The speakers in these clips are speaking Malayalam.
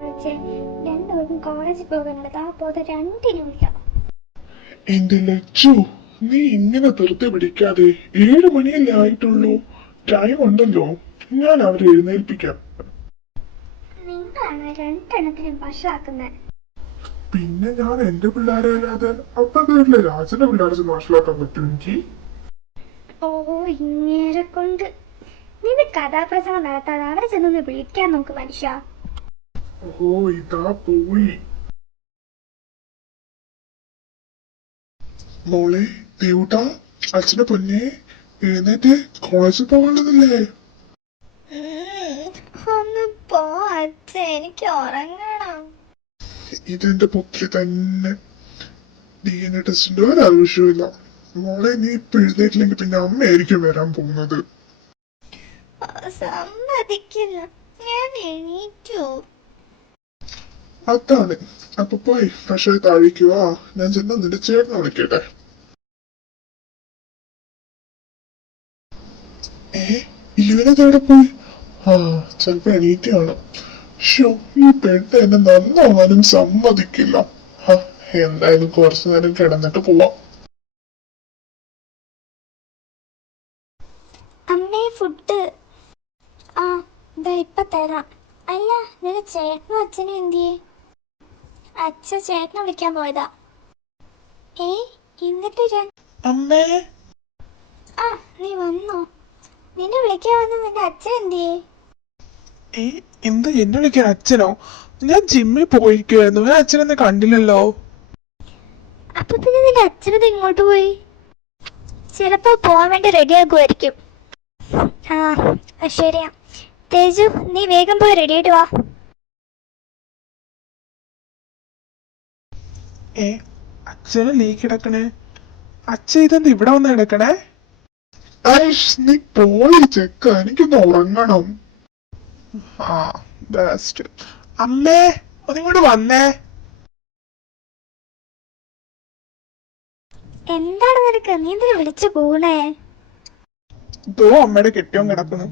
പക്ഷേ രണ്ടുപേർക്കും കോളേജിൽ പോകാനുള്ളത് ആ പോതെ രണ്ടിനുമില്ല. എന്റെ ലച്ചു, നീ ഇങ്ങനെ ധൃതി പിടിക്കാതെ. 7 മണിയല്ലേ ആയിട്ടുള്ളൂ. ടൈം ഉണ്ടല്ലോ. ഞാൻ അവരെ എഴുന്നേൽപ്പിക്കാം. നിങ്ങളാണ് രണ്ടെണ്ണത്തിനും വഷളാക്കുന്നത്. പിന്നെ ഞാൻ എന്റെ പിള്ളേരെ അല്ലാതെ അപ്പുറത്തെ വീട്ടിലെ രാജന്റെ പിള്ളേരെ ചെന്ന് വഷളാക്കാൻ പറ്റും എനിക്ക്? ഓ, ഇങ്ങനെ കൊണ്ട് നിന്റെ കഥാപ്രസംഗം നടത്താതെ അവരെ ചെന്നൊന്ന് വിളിക്കാൻ നോക്ക് മനുഷ്യ. ഓ, ഇതാ പോയി. മോളെ ദേവുട്ടാ, അച്ഛന്റെ പൊന്നെ, എഴുന്നേറ്റ്. കോളേജിൽ പോകേണ്ടതല്ലേ? ഒന്ന് പോ അച്ഛ, എനിക്ക് ഉറങ്ങണം. ഇതെന്റെ പുത്രി തന്നെ. DNA ടെസ്റ്റിന്റെ ഒരാവശ്യമില്ല. മോളെ, നീ ഇപ്പൊ എഴുന്നേറ്റില്ലെങ്കിൽ പിന്നെ അമ്മയായിരിക്കും വരാൻ പോകുന്നത്. സമ്മതിക്കില്ല, ഞാൻ എണീറ്റു. അതാണ്. അപ്പൊ പോയി ഫ്രഷായി താഴേക്ക് വാ. ഞാൻ ചെന്ന് നിന്റെ ചേട്ടനെ വിളിക്കട്ടെ. ഇവനെവിടെ പോയി? ആ, ചെലപ്പോ എണീറ്റാണ്. ഷോ, ഈ പെണ്ണ് എന്നെ നന്നാവാനും സമ്മതിക്കില്ല. എന്തായാലും കുറച്ചു നേരം കിടന്നിട്ട് പോവാം. അമ്മേ, ഫുഡ്. ആ, ഇതാ ഇപ്പൊ തരാം. അല്ല, നിന്റെ ചേട്ടനും അച്ഛനും എന്തിയെ? അച്ഛൻ ചേട്ടനെ വിളിക്കാൻ പോയതാ. ഏ, എന്നിട്ട് അമ്മേ, ആ, നീ വന്നോ? നിന്നെ വിളിക്കാൻ വന്ന നിന്റെ അച്ഛൻ എന്തിയെ? എന്താ എന്നെ വിളിക്കാൻ അച്ഛനോ? ഞാൻ ജിമ്മിൽ പോയിരിക്കുവായിരുന്നു. ഞാൻ അച്ഛനെന്നെ കണ്ടില്ലല്ലോ. അപ്പൊ പിന്നെ നിന്റെ അച്ഛനത് ഇങ്ങോട്ട് പോയി? ചിലപ്പോ പോവാൻ വേണ്ടി റെഡി ആക്കുമായിരിക്കും. ആ, ശരിയാ. തേജു, നീ വേഗം പോയി റെഡി ആയിട്ട് വാ. അച്ഛനെ ലീ കിടക്കണേ. അച്ഛൻ ഇതെന്താ ഇവിടെ വന്ന് കിടക്കണേ? നീ പോയി ചെക്ക, എനിക്കൊന്ന് ഉറങ്ങണം. ആ, ബെസ്റ്റ്. അമ്മേ, ഒന്നിങ്ങോട്ട് വന്നേ. എന്താണ് നിനക്ക്? നീ എന്തിനാ വിളിച്ചു പോണേ? ഇതോ അമ്മയുടെ കെട്ടിയോൻ കിടക്കണം.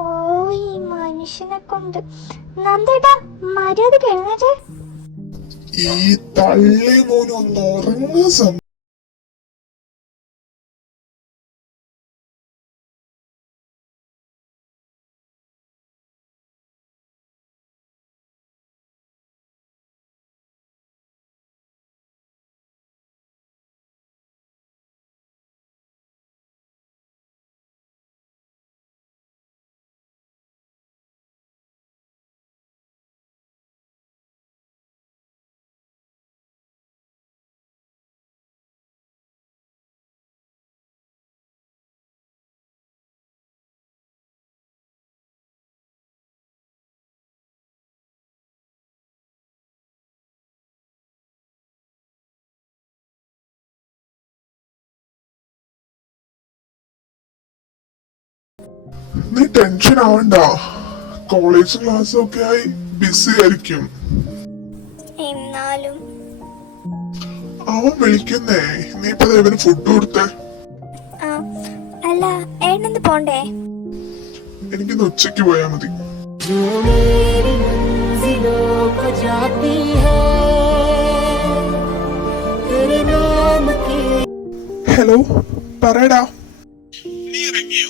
ഓ, ഈ മനുഷ്യനെ കൊണ്ട്. നന്ദേട്ടാ, മര്യാദക്ക് എഴുന്നേറ്റ്. ഈ തള്ളി മോനും ഒന്ന് ഉറങ്ങ. നീ ടെൻഷൻ ആവണ്ട. കോളേജ് ക്ലാസ് ഒക്കെ ആയി ബിസി ആയിരിക്കും. എന്നാലും അവൻ വിളിക്കുന്നേ. നീ ഇപ്പൊ ഇവന് ഫുഡ് കൊടുത്തേ. ആ, അല്ല, ഏട്ടനെന്ത് പോണ്ടേ? എനിക്കിന്ന് ഉച്ചക്ക് പോയാ മതി. ഹലോ, പറയടാ. നീ ഇറങ്ങിയോ?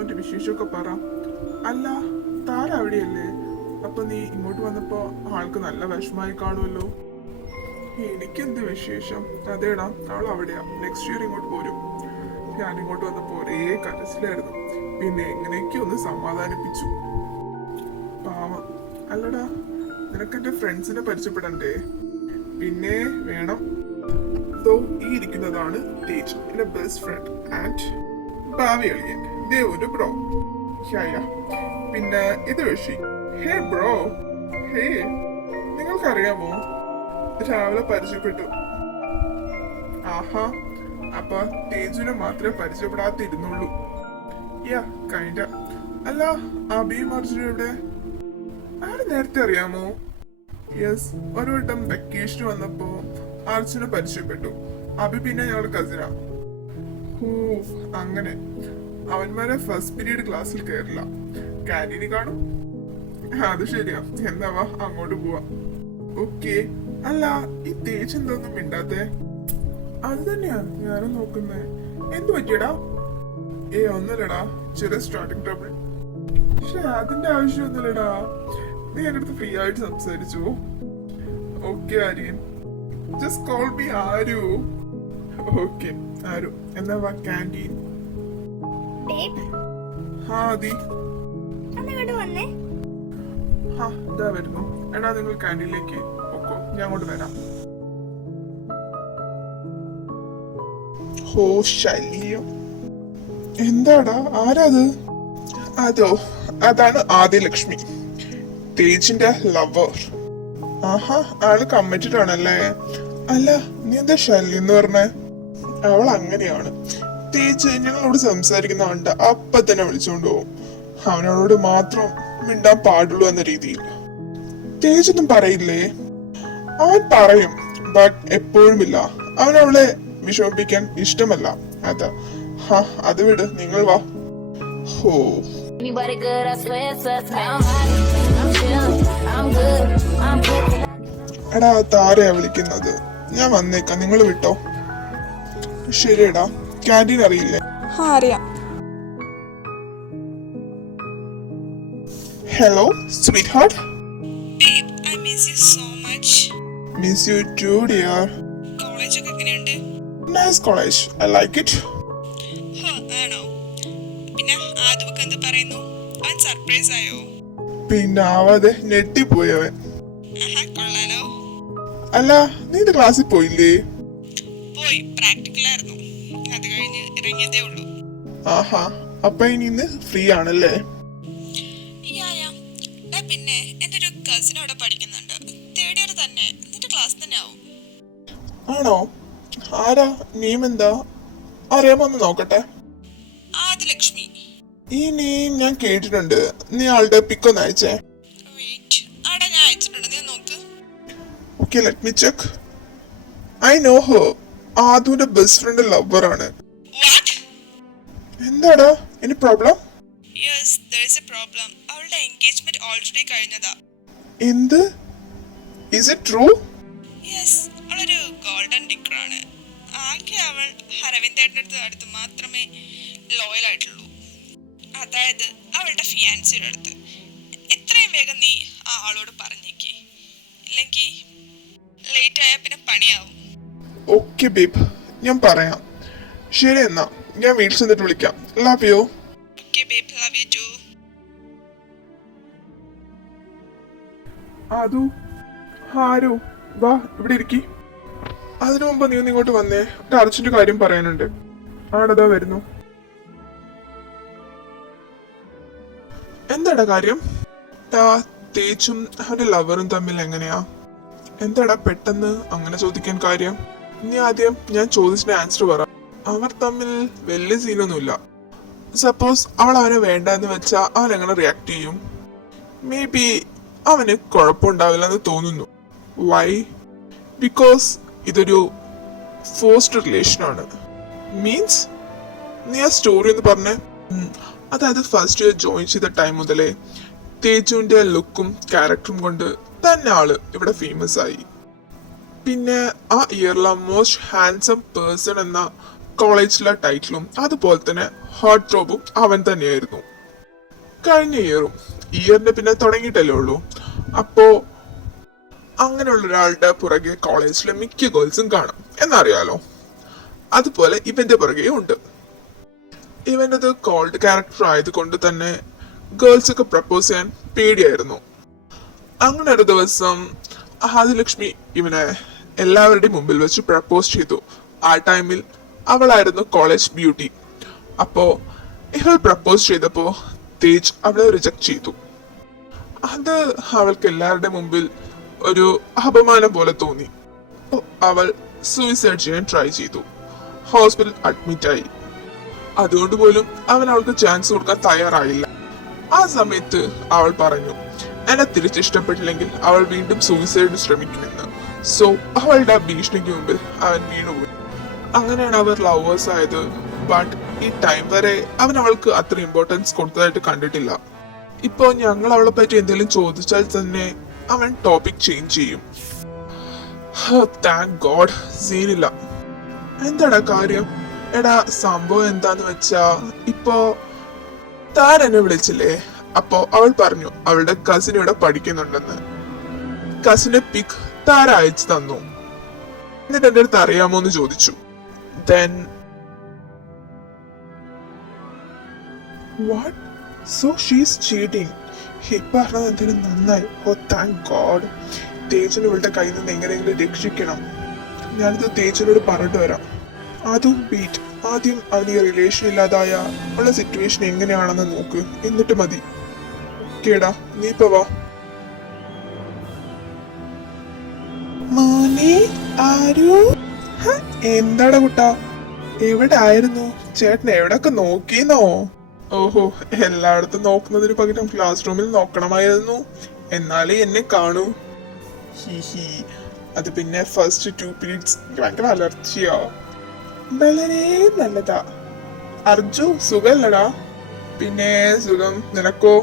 മോന്റെ വിശേഷമൊക്കെ പറ. അല്ല, താര അവിടെയല്ലേ? അപ്പൊ നീ ഇങ്ങോട്ട് വന്നപ്പോ ആൾക്ക് നല്ല വിഷമായി കാണുമല്ലോ. എനിക്കെന്ത് വിശേഷം? അതേടാ, അവൾ അവിടെയാ. നെക്സ്റ്റ് ഇയർ ഇങ്ങോട്ട് പോരും. ഞാൻ ഇങ്ങോട്ട് വന്നപ്പോ ഒരേ കരച്ചിലായിരുന്നു. പിന്നെ എങ്ങനെയൊക്കെ ഒന്ന് സമാധാനിപ്പിച്ചു. പാവം. അല്ലടാ, നിനക്ക് എന്റെ ഫ്രണ്ട്സിനെ പരിചയപ്പെടണ്ടേ? പിന്നെ വേണം. ഈ ഇരിക്കുന്നതാണ് തേജ്, എന്റെ ബെസ്റ്റ് ഫ്രണ്ട് ആൻഡ് ഭാവി അളിയൻ. ദേ ഒരു ബ്രോ. പിന്നെ ഇത് ഋഷി. ഹേ ബ്രോ. ഹേ, നിങ്ങൾക്കറിയാമോ, രാവിലെ പരിചയപ്പെട്ടു. ആഹാ, അപ്പൊ തേജുവിനെ മാത്രമേ പരിചയപ്പെടാത്തിരുന്നുള്ളൂ. യാ കൈൻഡ. അല്ല, അബിയും അർജുനും എവിടെ? ആര് നേരത്തെ അറിയാമോ? യെസ്, ഒരു വട്ടം വെക്കേഷൻ വന്നപ്പോ അർജുനെ പരിചയപ്പെട്ടു. അബി പിന്നെ ഞങ്ങളുടെ കസിനാ. അങ്ങനെ അവന്മാരെ ഫസ്റ്റ് പീരീഡ് ക്ലാസ്സിൽ കയറില്ല, കാന്റീനിൽ കാണും. അത് ശരിയാ, എന്നാവാ അങ്ങോട്ട് പോവാ. ഓക്കെ. അല്ല, ഈ തേജ് എന്തൊന്നും മിണ്ടാത്തെ? അത് തന്നെയാ ഞാനും നോക്കുന്നേ. എന്ത് പറ്റിയടാ? ഒന്നുമില്ലടാ, ചെറിയ സ്റ്റാർട്ടിങ് ട്രബിൾ. പക്ഷെ അതിന്റെ ആവശ്യമൊന്നുമില്ലടാ, നീ എന്റെ അടുത്ത് ഫ്രീ ആയിട്ട് സംസാരിച്ചു. Okay Aryan, just call me ആരു. ഓക്കെ ആരു, എന്നാ വാ ക്യാൻറ്റീൻ. ആദി വന്നേ. ഇതാ വരുന്നു. എടാ, നിങ്ങൾ ക്യാൻറ്റീനിലേക്ക് പൊക്കോ, ഞാൻ അങ്ങോട്ട് വരാം. ഹോ ശല്യം. എന്താടാ, ആരാത്? അതോ, അതാണ് ആദിലക്ഷ്മി, തേജിന്റെ ലവർ. ആഹാ, ആള് കമ്മിറ്റഡ് ആണല്ലേ. അല്ല, നീ എന്താ ശല്യം എന്ന് പറഞ്ഞേ? അവൾ അങ്ങനെയാണ്. തേജ് ഞങ്ങളോട് സംസാരിക്കുന്ന കണ്ട അപ്പൊ തന്നെ വിളിച്ചോണ്ട് പോകും. അവനോട് മാത്രം മിണ്ടാൻ പാടുള്ളൂ എന്ന രീതിയിൽ. തേജ് ഒന്നും പറയില്ലേ? അവൻ പറയും, ബട്ട് എപ്പോഴും ഇല്ല. അവനവളെ വിഷമിപ്പിക്കാൻ ഇഷ്ടമല്ല. അത് വിട്, നിങ്ങൾ വാ. ഹോ, എടാ, താരയാ വിളിക്കുന്നത്. ഞാൻ വന്നേക്കാം, നിങ്ങൾ വിട്ടോ. ശരിയടാ, ക്യാൻറ്റീൻ അറിയില്ലേ? അറിയാം. Hello sweetheart. Babe, I miss you so much. Miss you too dear. കോളേജൊക്കെ എങ്ങനെയുണ്ട്? Nice college, I like it. ആണോ? പിന്നെ ആദ്യമൊക്കെ എന്ത് പറയുന്നു? അവൻ സർപ്രൈസ് ആയോ? പിന്നെ ആവാതെ ഞെട്ടിപ്പോയവൻ. കൊള്ളാലോ. അല്ല, നീ ഇത് ക്ലാസ്സിൽ പോയില്ലേ? പോയി, പ്രാക്ടിക്കലായിരുന്നു. അത് കഴിഞ്ഞ് ഇറങ്ങിയതേ ഉള്ളൂ. ആഹാ, അപ്പൊ ഇനി ഇന്ന് ഫ്രീ ആണല്ലേ? പിന്നെ എന്റെ ഒരു കസിൻ അവിടെ പഠിക്കുന്നുണ്ട്. തേർഡ് ഇയർ തന്നെ. നിന്റെ ക്ലാസ് തന്നെ ആവും. ആണോ? ആരാ? നെയിം എന്താ? അറിയാമോ ഒന്ന് നോക്കട്ടെ. ആദിലക്ഷ്മി. ഈ നെയിം ഞാൻ കേട്ടിട്ടുണ്ട്. നീ ആളുടെ പിക്കൊന്ന് അയച്ചേ. വെയിറ്റ്, ആടാ ഞാൻ അയച്ചിട്ടുണ്ട്, നീ നോക്ക്. Okay, let me check. I know her. ആദുവിന്റെ ബെസ്റ്റ് ഫ്രണ്ട് ലവർ ആണ്. വാട്ട്? എന്താടാ, any problem? Yes, there is a problem. അവളുടെ എൻഗേജ്മെന്റ് ഓൾറെഡി കഴിഞ്ഞതാ. എന്ത്? Is it true? യെസ്, അവളൊരു ഗോൾഡൻ ഡിക്കർ ആണ്. ആകെ അവൾ അരവിന്ദേട്ടൻ്റെ അടുത്ത് മാത്രമേ ലോയൽ ആയിട്ടുള്ളൂ. അതായത് അവളുടെ ഫിയാൻസിയുടെ അടുത്ത്. എത്രയും വേഗം നീ ആ ആളോട് പറഞ്ഞേക്ക്, ഇല്ലെങ്കിൽ ലേറ്റ് ആയാൽ പിന്നെ പണിയാവും. ഓക്കെ ബേബ്, ഞാൻ പറയാം. ശരി, എന്നാ ഞാൻ വീട്ടിൽ ചെന്നിട്ട് വിളിക്കാം. Love you. Okay babe, love you too. Adhu, ആരോ, വാ ഇവിടെ ഇരിക്കി. അതിനു മുമ്പ് നീ ഒന്ന് ഇങ്ങോട്ട് വന്നേ, ഒരു അർജന്റ് കാര്യം പറയാനുണ്ട്. ആടതാ വരുന്നു. എന്താടാ കാര്യം? തേജും അവന്റെ ലവറും തമ്മിൽ എങ്ങനെയാ? എന്താടാ പെട്ടെന്ന് അങ്ങനെ ചോദിക്കാൻ കാര്യം? നീ ആദ്യം ഞാൻ ചോദിച്ചിട്ട് ആൻസർ പറ. അവർ തമ്മിൽ വലിയ സീനൊന്നുമില്ല. സപ്പോസ് അവൾ അവനെ വേണ്ട എന്ന് വെച്ചാ അവൻ എങ്ങനെ റിയാക്ട് ചെയ്യും? മേ ബി അവന് കുഴപ്പമുണ്ടാവില്ല എന്ന് തോന്നുന്നു. വൈ? ബിക്കോസ് ഇതൊരു ഫോഴ്സ്ഡ് റിലേഷൻ ആണ്. മീൻസ് നീ ആ സ്റ്റോറി എന്ന് പറഞ്ഞേ. അതായത് ഫസ്റ്റ് ഇയർ ജോയിൻ ചെയ്ത ടൈം മുതലേ തേജുവിന്റെ ലുക്കും ക്യാരക്ടറും കൊണ്ട് തന്നെ ആള് ഇവിടെ ഫേമസ് ആയി. പിന്നെ ആ ഇയറിലെ മോസ്റ്റ് ഹാൻസം പേഴ്സൺ എന്ന കോളേജിലെ ടൈറ്റിലും അതുപോലെ തന്നെ ഹാർട്ട് ജോബും അവൻ തന്നെയായിരുന്നു. കഴിഞ്ഞ ഇയറിന്റെ പിന്നെ തുടങ്ങിയിട്ടല്ലേ ഉള്ളൂ. അപ്പോ അങ്ങനെയുള്ള ഒരാളുടെ പുറകെ കോളേജിലെ മിക്ക ഗേൾസും കാണും എന്നറിയാലോ. അതുപോലെ ഇവന്റെ പുറകെയും ഉണ്ട്. ഇവൻ്റെത് കോൾഡ് ക്യാരക്ടർ ആയതുകൊണ്ട് തന്നെ ഗേൾസ് ഒക്കെ പ്രപ്പോസ് ചെയ്യാൻ പേടിയായിരുന്നു. അങ്ങനെ ഒരു ദിവസം ആദിലക്ഷ്മി ഇവനെ എല്ലാവരുടെയും മുമ്പിൽ വെച്ച് പ്രപ്പോസ് ചെയ്തു. ആ ടൈമിൽ അവളായിരുന്നു കോളേജ് ബ്യൂട്ടി. അപ്പോ ഇവൾ പ്രപ്പോസ് ചെയ്തപ്പോ തേജ് അവളെ റിജക്ട് ചെയ്തു. അത് അവൾക്ക് എല്ലാവരുടെ മുമ്പിൽ ഒരു അപമാനം പോലെ തോന്നി. അവൾ സൂയിസൈഡ് ചെയ്യാൻ ട്രൈ ചെയ്തു. ഹോസ്പിറ്റൽ അഡ്മിറ്റായി. അതുകൊണ്ട് പോലും അവൻ അവൾക്ക് ചാൻസ് കൊടുക്കാൻ തയ്യാറായില്ല. ആ സമയത്ത് അവൾ പറഞ്ഞു എന്നെ തിരിച്ചിഷ്ടപ്പെട്ടില്ലെങ്കിൽ അവൾ വീണ്ടും സൂയിസൈഡ് ശ്രമിക്കുമെന്ന്. സോ അവളുടെ ഭീഷണിക്ക് മുമ്പിൽ അവൻ വീണുപോയി. അങ്ങനെയാണ് അവർ ലവേഴ്സ് ആയത്. ബട്ട് ഈ ടൈം വരെ അവൻ അവൾക്ക് അത്ര ഇമ്പോർട്ടൻസ് കൊടുത്തതായിട്ട് കണ്ടിട്ടില്ല. ഇപ്പോ ഞങ്ങൾ അവളെ പറ്റി എന്തെങ്കിലും ചോദിച്ചാൽ തന്നെ അവൻ ടോപ്പിക് ചേഞ്ച് ചെയ്യും. താങ്ക് ഗോഡ് സീനില്ല. എന്താടാ കാര്യം? എടാ സംഭവം എന്താന്ന് വെച്ചാ ഇപ്പോ താൻ എന്നെ വിളിച്ചില്ലേ? അപ്പോ അവൾ പറഞ്ഞു അവളുടെ കസിൻ ഇവിടെ പഠിക്കുന്നുണ്ടെന്ന്. കസിന്റെ പിക് താര അയച്ചു തന്നു. എന്നിട്ട് എന്റെ അടുത്ത് അറിയാമോ എന്ന് ചോദിച്ചു. Then what? So she's cheating. പറഞ്ഞത് എന്തെങ്കിലും നന്നായി. ഓ താങ്ക് ഗോഡ്. തേജിന് ഇവളുടെ കയ്യിൽ നിന്ന് എങ്ങനെയെങ്കിലും രക്ഷിക്കണം. ഞാനിത് തേജിനോട് പറഞ്ഞിട്ട് വരാം. അതും ബീറ്റ്. ആദ്യം അവന് ഈ റിലേഷൻ ഇല്ലാതായ ഉള്ള സിറ്റുവേഷൻ എങ്ങനെയാണെന്ന് നോക്ക്, എന്നിട്ട് മതി. കേടാ നീ ഇപ്പൊ വാ. മോനെ ആരോ? എന്താടാ കുട്ടാ? എവിടെ ആയിരുന്നു? ചേട്ടൻ എവിടൊക്കെ നോക്കിന്നോ? ഓഹോ, എല്ലായിടത്തും നോക്കുന്നതിന് പകരം ക്ലാസ് റൂമിൽ നോക്കണമായിരുന്നു. എന്നാലേ എന്നെ കാണൂ. ഹിഹി. അത് പിന്നെ ഫസ്റ്റ് 2 പീരീഡ്സ് ഭയങ്കര അലർജിയാ. വളരെ നല്ലതാ. അർജു സുഖല്ലടാ? പിന്നെ സുഖം. നിനക്കോ?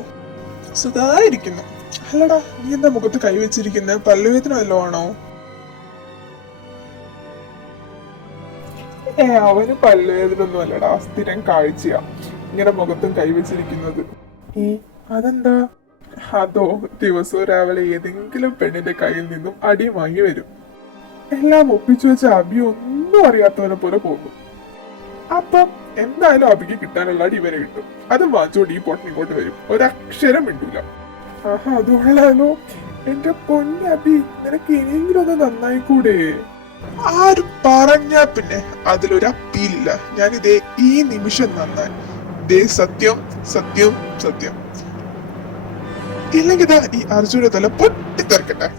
സുഖായിരിക്കുന്നു. അല്ലടാ നീ എന്താ മുഖത്ത് കൈവച്ചിരിക്കുന്നത്? പല്ലുവേദന വല്ലതും ആണോ? അവന് പല്ലുവേദന ഒന്നും അല്ലടാ, സ്ഥിരം കാഴ്ചയാ ഇങ്ങനെ മുഖത്തും കൈവച്ചിരിക്കുന്നത്. അതെന്താ? അതോ ദിവസവും രാവിലെ ഏതെങ്കിലും പെണ്ണിന്റെ കയ്യിൽ നിന്നും അടി വാങ്ങി വരും. എല്ലാം ഒപ്പിച്ചു വെച്ച അബി ഒന്നും അറിയാത്തവനെ പോലെ പോകും. അപ്പം എന്തായാലും അബിക്ക് കിട്ടാനുള്ള അടി വരെ കിട്ടും. അത് വാങ്ങിച്ചോണ്ട് ഈ പൊട്ടൻ ഇങ്ങോട്ട് വരും. ഒരക്ഷരം മിണ്ടൂല. ആഹാ അതുകൊള്ളാലോ. എന്റെ പൊന്നബി, നിനക്ക് ഇനിയെങ്കിലും ഒന്ന് നന്നായി കൂടെ? ആര് പറഞ്ഞാ പിന്നെ അതിലൊരു അപ്പീലില്ല. ഞാനിതേ ഈ നിമിഷം നന്നായി. ദേ സത്യം സത്യം സത്യം. ഇല്ലെങ്കിൽ ഈ അർജുന തല പൊട്ടിത്തെറിക്കട്ടെ.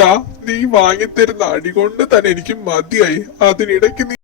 ദാ നീ വാങ്ങിത്തരുന്ന അടി കൊണ്ട് തന്നെ എനിക്ക് മതിയായി. അതിനിടയ്ക്ക് നീ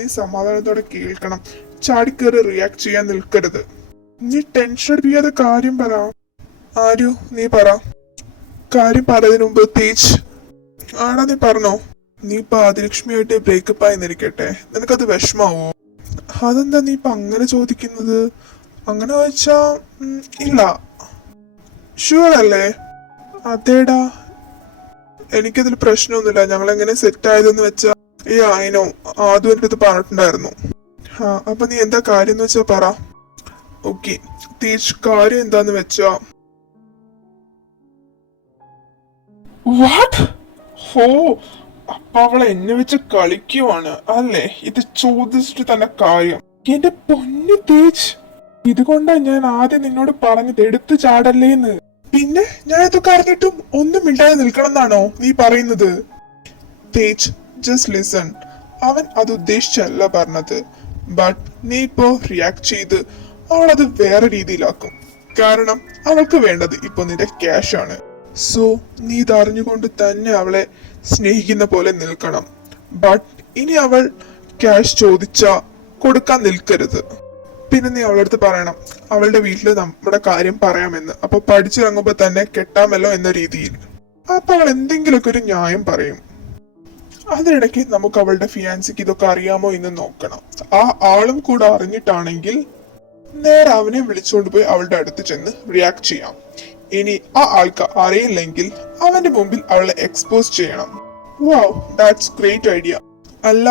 നീ സമാധാനത്തോടെ കേൾക്കണം. ചാടിക്കേറി റിയാക്ട് ചെയ്യാൻ നിൽക്കരുത്. നീ ടെൻഷൻ അടിപ്പിക്കാതെ കാര്യം പറ. ആരു, നീ പറ. കാര്യം പറയുന്നതിന് മുമ്പ് തേജ്, ആടാ നീ പറഞ്ഞോ. നീ ഇപ്പൊ ആദിലക്ഷ്മിയായിട്ട് ബ്രേക്കപ്പ് ആയി നിൽക്കട്ടെ, നിനക്കത് വിഷമാവോ? അതെന്താ നീ ഇപ്പൊ അങ്ങനെ ചോദിക്കുന്നത്? അങ്ങനെ ചോദിച്ചാ ഇല്ല. ഷുവർ അല്ലേ? അതേടാ, എനിക്കതിൽ പ്രശ്നമൊന്നുമില്ല. ഞങ്ങൾ എങ്ങനെ സെറ്റ് ആയതെന്ന് വെച്ചാ ആയിനോ ആദ്യം എൻ്റെ അടുത്ത് പറഞ്ഞിട്ടുണ്ടായിരുന്നു. അപ്പൊ നീ എന്താ കാര്യം എന്ന് വെച്ചാ പറ. ഓക്കെ തേജ്, കാര്യം എന്താന്ന് വെച്ചാ ഹോ, അപ്പൊ അവളെ എന്നെ വെച്ച് കളിക്കുവാണ് അല്ലേ? ഇത് ചോദിച്ചിട്ട് തന്നെ കാര്യം. എന്റെ പൊന്നു തേജ്, ഇതുകൊണ്ടാ ഞാൻ ആദ്യം നിന്നോട് പറഞ്ഞത് എടുത്തു ചാടല്ലേന്ന്. പിന്നെ ഞാൻ ഇതൊക്കെ അറിഞ്ഞിട്ടും ഒന്നും മിണ്ടാതെ നിൽക്കണം എന്നാണോ നീ പറയുന്നത്? Tej, just listen. അവൻ അത് ഉദ്ദേശിച്ചല്ല പറഞ്ഞത്. ബട്ട് നീ ഇപ്പോ റിയാക്ട് ചെയ്ത് അവളത് വേറെ രീതിയിലാക്കും. കാരണം അവൾക്ക് വേണ്ടത് ഇപ്പൊ നിന്റെ ക്യാഷ് ആണ്. സോ നീ ഇത് അറിഞ്ഞുകൊണ്ട് തന്നെ അവളെ സ്നേഹിക്കുന്ന പോലെ നിൽക്കണം. ബട്ട് ഇനി അവൾ ക്യാഷ് ചോദിച്ചാ കൊടുക്കാൻ നിൽക്കരുത്. പിന്നെ നീ അവളുടെ അടുത്ത് പറയണം അവളുടെ വീട്ടില് നമ്മുടെ കാര്യം പറയാമെന്ന്. അപ്പൊ പഠിച്ചിറങ്ങുമ്പോ തന്നെ കെട്ടാമല്ലോ എന്ന രീതിയിൽ. അപ്പൊ അവൾ എന്തെങ്കിലുമൊക്കെ ഒരു ന്യായം പറയും. അതിനിടയ്ക്ക് നമുക്ക് അവളുടെ ഫിയാൻസിക്ക് ഇതൊക്കെ അറിയാമോ എന്ന് നോക്കണം. ആ ആളും കൂടെ അറിഞ്ഞിട്ടാണെങ്കിൽ നേരെ അവനെ വിളിച്ചുകൊണ്ട് പോയി അവളുടെ അടുത്ത് ചെന്ന് റിയാക്ട് ചെയ്യാം. ഇനി ആ ആൾക്ക് അറിയില്ലെങ്കിൽ അവന്റെ മുമ്പിൽ അവളെ എക്സ്പോസ് ചെയ്യണം. Wow, that's great idea. അല്ല,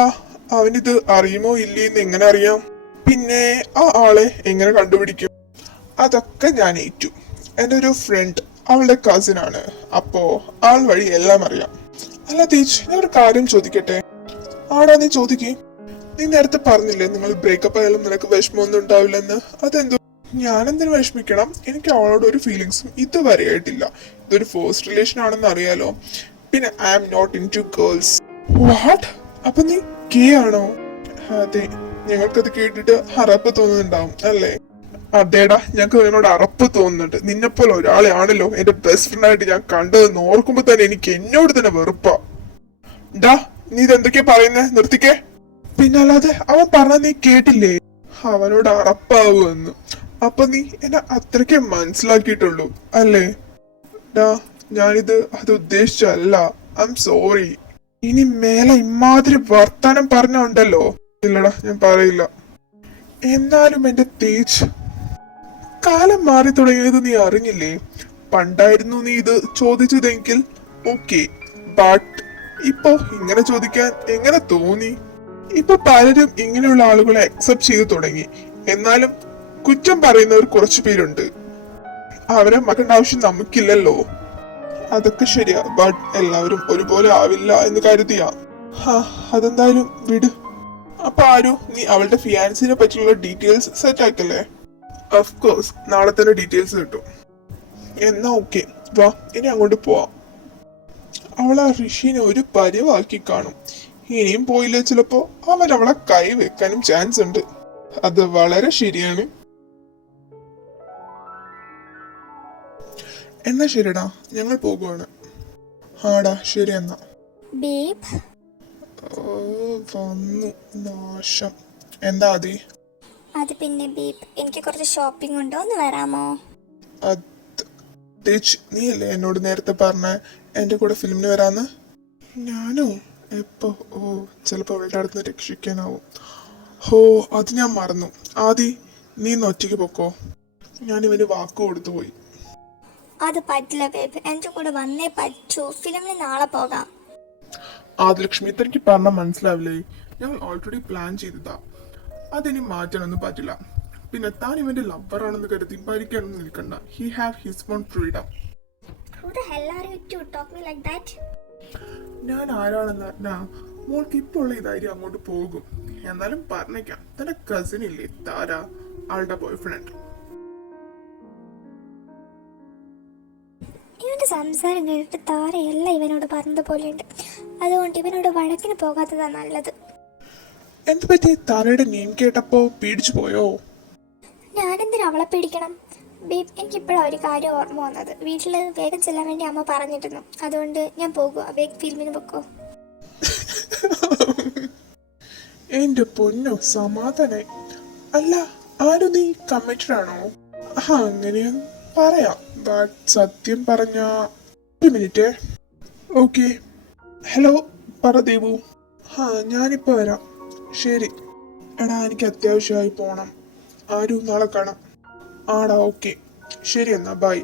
അവനിത് അറിയുമോ ഇല്ലേന്ന് എങ്ങനെ അറിയാം? പിന്നെ ആ ആളെ എങ്ങനെ കണ്ടുപിടിക്കും? അതൊക്കെ ഞാൻ ഏറ്റു. എൻ്റെ ഒരു ഫ്രണ്ട് അവളുടെ കസിൻ ആണ്. അപ്പോ ആൾ വഴി എല്ലാം അറിയാം. അല്ല തേജ്, ഞാൻ ഒരു കാര്യം ചോദിക്കട്ടെ? ആടാ നീ ചോദിക്കേ. നീ നേരത്തെ പറഞ്ഞില്ലേ നിങ്ങൾ ബ്രേക്കപ്പ് ആയാലും നിനക്ക് വിഷമമൊന്നും ഉണ്ടാവില്ലെന്ന്. അതെന്തോ? ഞാനെന്തിനു വിഷമിക്കണം? എനിക്ക് അവളോട് ഒരു ഫീലിങ്സും ഇതുവരെ ആയിട്ടില്ല. ഇതൊരു ഫസ്റ്റ് റിലേഷൻ ആണെന്ന് അറിയാലോ. പിന്നെ I am not into girls. What? അപ്പൊ നീ ഗേ ആണോ? അതെ. ഞങ്ങൾക്കത് കേട്ടിട്ട് അറപ്പ് തോന്നുന്നുണ്ടാവും അല്ലേ? അതേടാ, ഞങ്ങൾക്ക് നിന്നോട് അറപ്പ് തോന്നുന്നുണ്ട്. നിന്നെപ്പോലെ ഒരാളെ ആണല്ലോ എന്റെ ബെസ്റ്റ് ഫ്രണ്ട് ആയിട്ട് ഞാൻ കണ്ടതെന്ന് ഓർക്കുമ്പോ തന്നെ എനിക്ക് എന്നോട് തന്നെ വെറുപ്പാ. ഡാ, നീ ഇതെന്തൊക്കെയാ പറയുന്നേ? നിർത്തിക്കേ. പിന്നല്ലാതെ അവൻ പറഞ്ഞ നീ കേട്ടില്ലേ? അവനോട് അറപ്പാവുമെന്ന്. അപ്പൊ നീ എന്നെ അത്രയ്ക്ക് മനസ്സിലാക്കിയിട്ടുള്ളൂ അല്ലേ? ഡാ, ഞാനിത് അത് ഉദ്ദേശിച്ചല്ല. I am sorry. ഇനി മേലെ ഇമാതിരി വർത്താനം പറഞ്ഞുണ്ടല്ലോ. ഇല്ലടാ, ഞാൻ പറയില്ല. എന്നാലും എന്റെ തേജ്, കാലം മാറി തുടങ്ങിയത് നീ അറിഞ്ഞില്ലേ? പണ്ടായിരുന്നു നീ ഇത് ചോദിച്ചതെങ്കിൽ ഓക്കെ, ബട്ട് ഇപ്പൊ ഇങ്ങനെ ചോദിക്കാൻ എങ്ങനെ തോന്നി? ഇപ്പൊ പലരും ഇങ്ങനെയുള്ള ആളുകളെ അക്സെപ്റ്റ് ചെയ്തു തുടങ്ങി. എന്നാലും കുറ്റം പറയുന്നവർ കുറച്ചു പേരുണ്ട്. അവരെ മറക്കേണ്ട ആവശ്യം നമുക്കില്ലല്ലോ. അതൊക്കെ ശരിയാ, ബട്ട് എല്ലാവരും ഒരുപോലെ ആവില്ല എന്ന് കരുതിയാ. അതെന്തായാലും വിട്. അപ്പൊ ആരു, നീ അവളുടെ ഫിയാൻസിനെ പറ്റിയുള്ള ഡീറ്റെയിൽസ് സെറ്റ് ആക്കല്ലേ? ഓഫ് കോഴ്സ്, നാളെ തന്നെ ഡീറ്റെയിൽസ് കിട്ടും. എന്നാ ഓക്കെ, വാ ഇനി അങ്ങോട്ട് പോവാം. അവൾ ആ ഋഷിനെ ഒരു പരിവാക്കി കാണും. ഇനിയും പോയില്ലേ ചിലപ്പോ അവൻ അവളെ കൈ വെക്കാനും ചാൻസ് ഉണ്ട്. അത് വളരെ ശരിയാണ്. എന്നാ ശരിടാ, ഞങ്ങൾ പോകുവാണ്. ആടാ ശരി എന്നാ. ബേബ്, ഓ വന്നു നാശം. എന്താ അതി? അത് പിന്നെ ബേബ്, എനിക്ക് കുറച്ച് ഷോപ്പിംഗ് ഉണ്ടോ, ഒന്ന് വരാമോ? നീ അല്ലേ എന്നോട് നേരത്തെ പറഞ്ഞ എന്റെ കൂടെ ഫിലിമിന് വരാന്ന്? ഞാനോ? എപ്പോ? ഓ, ചിലപ്പോ അവളുടെ അടുത്ത് രക്ഷിക്കാനാവും. ഹോ, അത് ഞാൻ മറന്നു. ആദി, നീ ഇന്ന് ഒറ്റയ്ക്ക് പൊക്കോ. ഞാൻ ഇവന് വാക്ക് കൊടുത്തു പോയി. അത് പറ്റില്ല ബേബ്, എന്റെ കൂടെ വന്നേ പറ്റൂ. ഫിലിമിന് നാളെ പോകാം. ആദിലക്ഷ്മി, ഇതെനിക്ക് പറഞ്ഞ മനസ്സിലാവില്ലേ? ഞങ്ങൾ ഓൾറെഡി പ്ലാൻ ചെയ്തതാ. അതിനി മാറ്റാനൊന്നും പറ്റില്ല. പിന്നെ താൻ ഇവന്റെ ലവറാണെന്ന് കരുതി ഭരിക്കാനൊന്നും നിൽക്കണ്ട. He have his own freedom. Who the hell are you to talk me like that? ഞാൻ ആരാണെന്ന് മോൾക്ക് ഇപ്പോൾ ഉള്ള ഈ ധൈര്യം അങ്ങോട്ട് പോകും. എന്നാലും പറഞ്ഞേക്കാം, തന്റെ കസിൻ ഇല്ലേ താര, ആളുടെ ബോയ് ഫ്രണ്ട്. ഇവന്റെ സംസാരം കേട്ടിട്ട് താരയല്ല ഇവനോട് പറഞ്ഞതുപോലെയുണ്ട്. അതുകൊണ്ട് ഇവനോട് വഴക്കിന് പോകാത്തതാ നല്ലത്. എന്ത് പറ്റി? താരയുടെ നെയിം കേട്ടപ്പോ പേടിച്ചു പോയോ? ഞാനെന്തിനാ അവളെ പേടിക്കണം? ബേബ്, എനിക്കിപ്പോഴാണ് ഒരു കാര്യം ഓർമ്മ വന്നത്. വീട്ടിൽ വേഗം ചെല്ലാൻ വേണ്ടി അമ്മ പറഞ്ഞിരുന്നു. അതുകൊണ്ട് ഞാൻ പോകുക. വേഗം ഫിലിമിന് പൊക്കോ. എന്റെ പൊന്നോ, സമാധാനായി. അല്ല, ആരും നീ കമ്മിറ്റഡ് ആണോ? അങ്ങനെ പറയാം. ബട്ട് സത്യം പറഞ്ഞ, ഒരു മിനിറ്റ്. ഓക്കെ. ഹലോ, പറ ദേവു. ഞാനിപ്പോ വരാം. ശരി. എടാ, എനിക്ക് അത്യാവശ്യമായി പോണം. ആരും നാളെ കാണാം. ആടാ, ഓക്കെ. ശരി എന്നാ, ബൈ.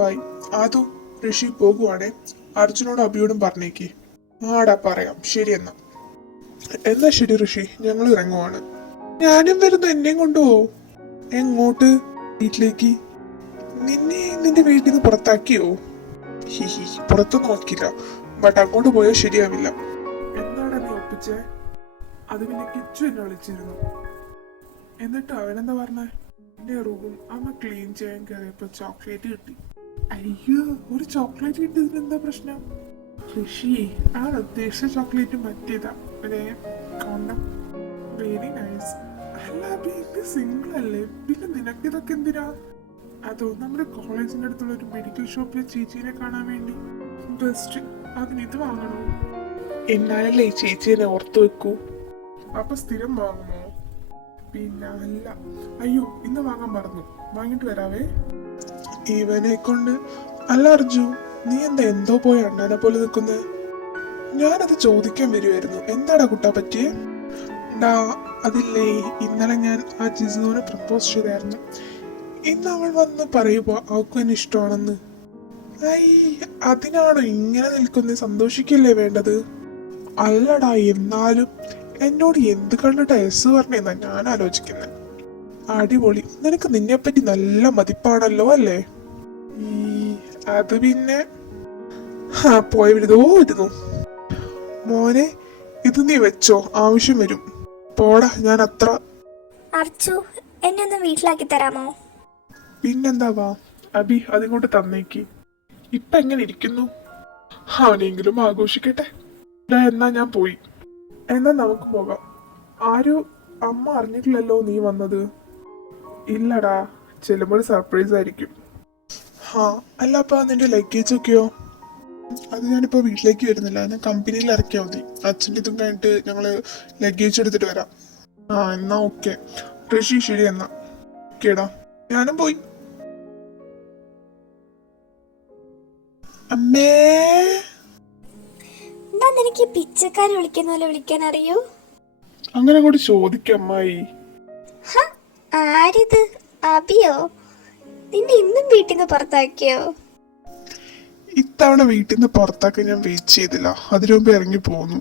ബൈ. ആദു, ഋഷി പോകുവാണേ. അർജുനോട് അഭിയോടും പറഞ്ഞേക്ക്. ആടാ, പറയാം. ശരി എന്നാ. എന്നാ ശരി ഋഷി, ഞങ്ങൾ ഇറങ്ങുവാണ്. ഞാനും വരുന്നു, എന്നെയും കൊണ്ടുപോ. എങ്ങോട്ട്? വീട്ടിലേക്ക്. നിന്നെ നിന്റെ വീട്ടിൽ നിന്ന് പുറത്താക്കിയോ? ഹിഹി, പുറത്തൊന്നും നോക്കില്ല. ബട്ട് അങ്ങോട്ട് പോയാൽ ശരിയാവില്ല. എന്താണ് നീ ഒപ്പിച്ചേ? അത് പിന്നെ കിച്ചു എന്നെ വിളിച്ചിരുന്നു. എന്നിട്ട് അവനെന്താ പറഞ്ഞേ? എന്റെ റൂം അമ്മ ക്ലീൻ ചെയ്യാൻ കയറിയപ്പോ ചോക്ലേറ്റ് കിട്ടി. അയ്യോ, ഒരു ചോക്ലേറ്റ് കിട്ടിയതിന് എന്താ പ്രശ്നം? ഋഷി, ആ ഉദ്ദേശിച്ച ചോക്ലേറ്റ് മറ്റേതാ, കോണ്ടം. Very nice. അല്ല, ബേബി സിംഗിൾ അല്ലേ? പിന്നെ നിനക്ക് ഇതൊക്കെ എന്തിനാ? അതോ നമ്മുടെ കോളേജിന്റെ അടുത്തുള്ള ഒരു മെഡിക്കൽ ഷോപ്പിലെ ചേച്ചീനെ കാണാൻ വേണ്ടി. ബെസ്റ്റ്. അതിന് ഇത് വാങ്ങണോ? എന്നാലല്ലേ ചേച്ചീനെ ഓർത്തു വെക്കൂ. അപ്പൊ സ്ഥിരം വാങ്ങുമോ? പിന്നെ അല്ല. അയ്യോ, ഇന്ന് വാങ്ങാൻ മറന്നു. വാങ്ങിട്ട് വരാവേ. ഇവനെ കൊണ്ട്. അല്ല അർജു, നീ എന്താ എന്തോ പോയി അണ്ണാനെ പോലെ നിൽക്കുന്നത്? ഞാനത് ചോദിക്കാൻ വരുമായിരുന്നു. എന്താടാ കുട്ടാ പറ്റിയേ? അതില്ലേ, ഇന്നലെ ഞാൻ ആ ജിസുവിനെ പ്രപ്പോസ് ചെയ്തായിരുന്നു. ഇന്ന് അവൾ വന്ന് പറയുമ്പോ അവൾക്കും എന്നെ ഇഷ്ടമാണെന്ന്. അതിനാണോ ഇങ്ങനെ നിൽക്കുന്നത്? സന്തോഷിക്കല്ലേ വേണ്ടത്? അല്ലടാ, എന്നാലും എന്നോട് എന്ത് കണ്ടിട്ടാ എസ് പറഞ്ഞെന്നാ ഞാൻ ആലോചിക്കുന്നത്. അടിപൊളി. നിനക്ക് നിന്നെപ്പറ്റി നല്ല മതിപ്പാണല്ലോ അല്ലേ? അത് പിന്നെ പോയവിടുതോ ഇരുന്നു. മോനെ, ഇത് നീ വെച്ചോ, ആവശ്യം വരും. പോടാ, ഞാൻ അത്ര. അർച്ചു, എന്നെ ഒന്ന് വീട്ടിലാക്കി തരാമോ? പിന്നെന്താ, വാ. അബി, അതിങ്ങോട്ട് തന്നേക്ക്. ഇപ്പൊ എങ്ങനെ ഇരിക്കുന്നു? അവനെങ്കിലും ആഘോഷിക്കട്ടെ. എന്നാ ഞാൻ പോയി. എന്നാ നമുക്ക് പോകാം. അമ്മ അറിഞ്ഞിട്ടില്ലല്ലോ നീ വന്നത്? ഇല്ലടാ, ചെല്ലുമ്പോൾ സർപ്രൈസ് ആയിരിക്കും. അല്ല, അപ്പൊ നിന്റെ ലഗേജ് ഒക്കെയോ? അത് ഞാനിപ്പോ വീട്ടിലേക്ക് വരുന്നില്ല, ഞാൻ കമ്പനിയിൽ ഇറക്കിയാൽ മതി. അച്ഛൻ്റെ ഇതും കഴിഞ്ഞിട്ട് ഞങ്ങള് ലഗേജ് എടുത്തിട്ട് വരാം. എന്നാ ഓക്കെ ഋഷി, ശരി എന്നാ. ഓക്കേടാ, ഞാനും പോയി. അമ്മേ, എന്താ നിനക്ക് പിച്ചക്കാര് വിളിക്കുന്ന പോലെ വിളിക്കാൻ അറിയൂ? അങ്ങനെ കൂടി ചോദിക്കാം അമ്മായി. ആരിത്? അബിയോ? നിന്നെ ഇന്നും വീട്ടിൽ നിന്ന് പുറത്താക്കിയോ? ഇത്തവണ വീട്ടിൽ നിന്ന് പുറത്താക്കാൻ ഞാൻ വെയിറ്റ് ചെയ്തില്ല, അതിനു മുമ്പ് ഇറങ്ങി പോന്നു.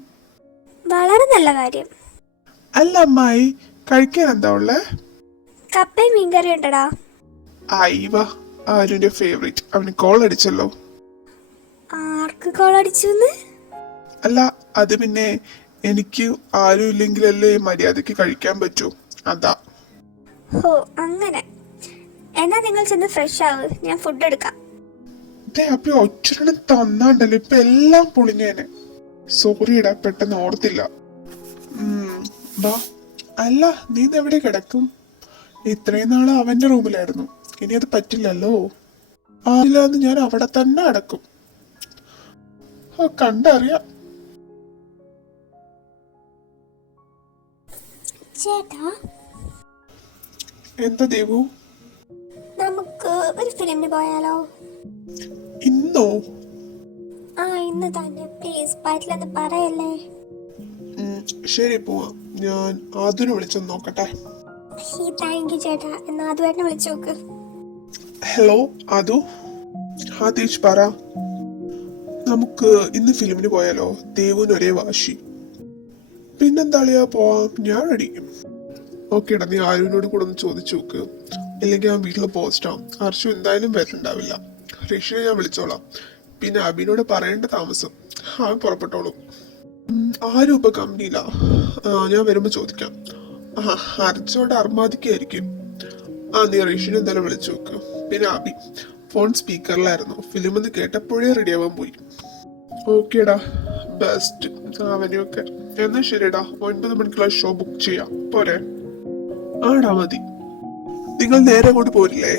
വളരെ നല്ല കാര്യം. അല്ല അമ്മായി, കഴിക്കാൻ എന്താ ഉള്ളേ? കപ്പയും മീൻകറി ഉണ്ടടാ. അയ്യവ, ആരുന്റെ ഫേവറേറ്റ്. അവന് കോൾ അടിച്ചല്ലോ. ആർക്ക് കോൾ അടിച്ചു? അല്ല, അത് പിന്നെ എനിക്ക് ആരും ഇല്ലെങ്കിലല്ലേ മര്യാദക്ക് കഴിക്കാൻ പറ്റൂ, അതാ. ഹോ, അങ്ങനെ. എന്നാ നിങ്ങൾ ചെന്ന് ഫ്രഷ് ആവ്, ഞാൻ ഫുഡ് എടുക്കാം. അപ്പൊ ഒറ്റ തന്നാണ്ടല്ലോ, ഇപ്പൊ എല്ലാം പൊളിഞ്ഞേനെ. സോറിടാ, പെട്ടെന്ന് ഓർത്തില്ല. വാ. അല്ല, നീ എവിടെ കിടക്കും? ഇത്രയും നാള് അവന്റെ റൂമിലായിരുന്നു, ഇനി അത് പറ്റില്ലല്ലോ. ആരില്ലാന്ന് ഞാൻ അവിടെ തന്നെ അടക്കും. കണ്ടറിയാം. ചേട്ടാ, എന്താ ദേവു? നമുക്ക് ഒരു ഫിലിമിന് പോയാലോ? ഇന്നോ? ഇന്ന് തന്നെ. പ്ലീസ്, പറ്റില്ലെന്ന് പറയല്ലേ. ശരി, പോവാം. ഞാൻ ആദ്യം വിളിച്ചൊന്ന് നോക്കട്ടെ. താങ്ക് യു ചേട്ടാ. എന്നാ അതുമായിട്ട് വിളിച്ചു നോക്ക്. ഹലോ ആദു. തേജ് പറ. നമുക്ക് ഇന്ന് ഫിലിമിന് പോയാലോ? ദേവുന് ഒരേ വാശി. പിന്നെന്താളിയാ, പോവാം, ഞാൻ റെഡി. ഓക്കേടാ, നീ ആരുവിനോട് കൂടെ ഒന്ന് ചോദിച്ചു നോക്ക്, ഇല്ലെങ്കിൽ അവൻ വീട്ടിൽ പോസ്റ്റാവും. അർഷു എന്തായാലും വരണ്ടാവില്ല. ഋഷിനെ ഞാൻ വിളിച്ചോളാം. പിന്നെ അബിനോട് പറയേണ്ട താമസം, അവൻ പുറപ്പെട്ടോളും. ആരും ഇപ്പൊ കമ്പനിയില്ല. ഞാൻ വരുമ്പോ ചോദിക്കാം. അർജുനോട് അർമാദിക്കായിരിക്കും. നീ ഋഷിനെ എന്തായാലും വിളിച്ചു നോക്ക്. പിന്നെ അബി ഫോൺ സ്പീക്കറിലായിരുന്നു. ഫിലിം എന്ന് കേട്ടപ്പോഴേ റെഡി ആവാൻ പോയി. ഓക്കേടാ, ബെസ്റ്റ്. അവനെയൊക്കെ എന്നാ ശരിടാ, 9 മണിക്കുള്ള ഷോ ബുക്ക് ചെയ്യാം, പോരെ? ആടാ, മതി. നിങ്ങൾ നേരെ അങ്ങോട്ട് പോരില്ലേ?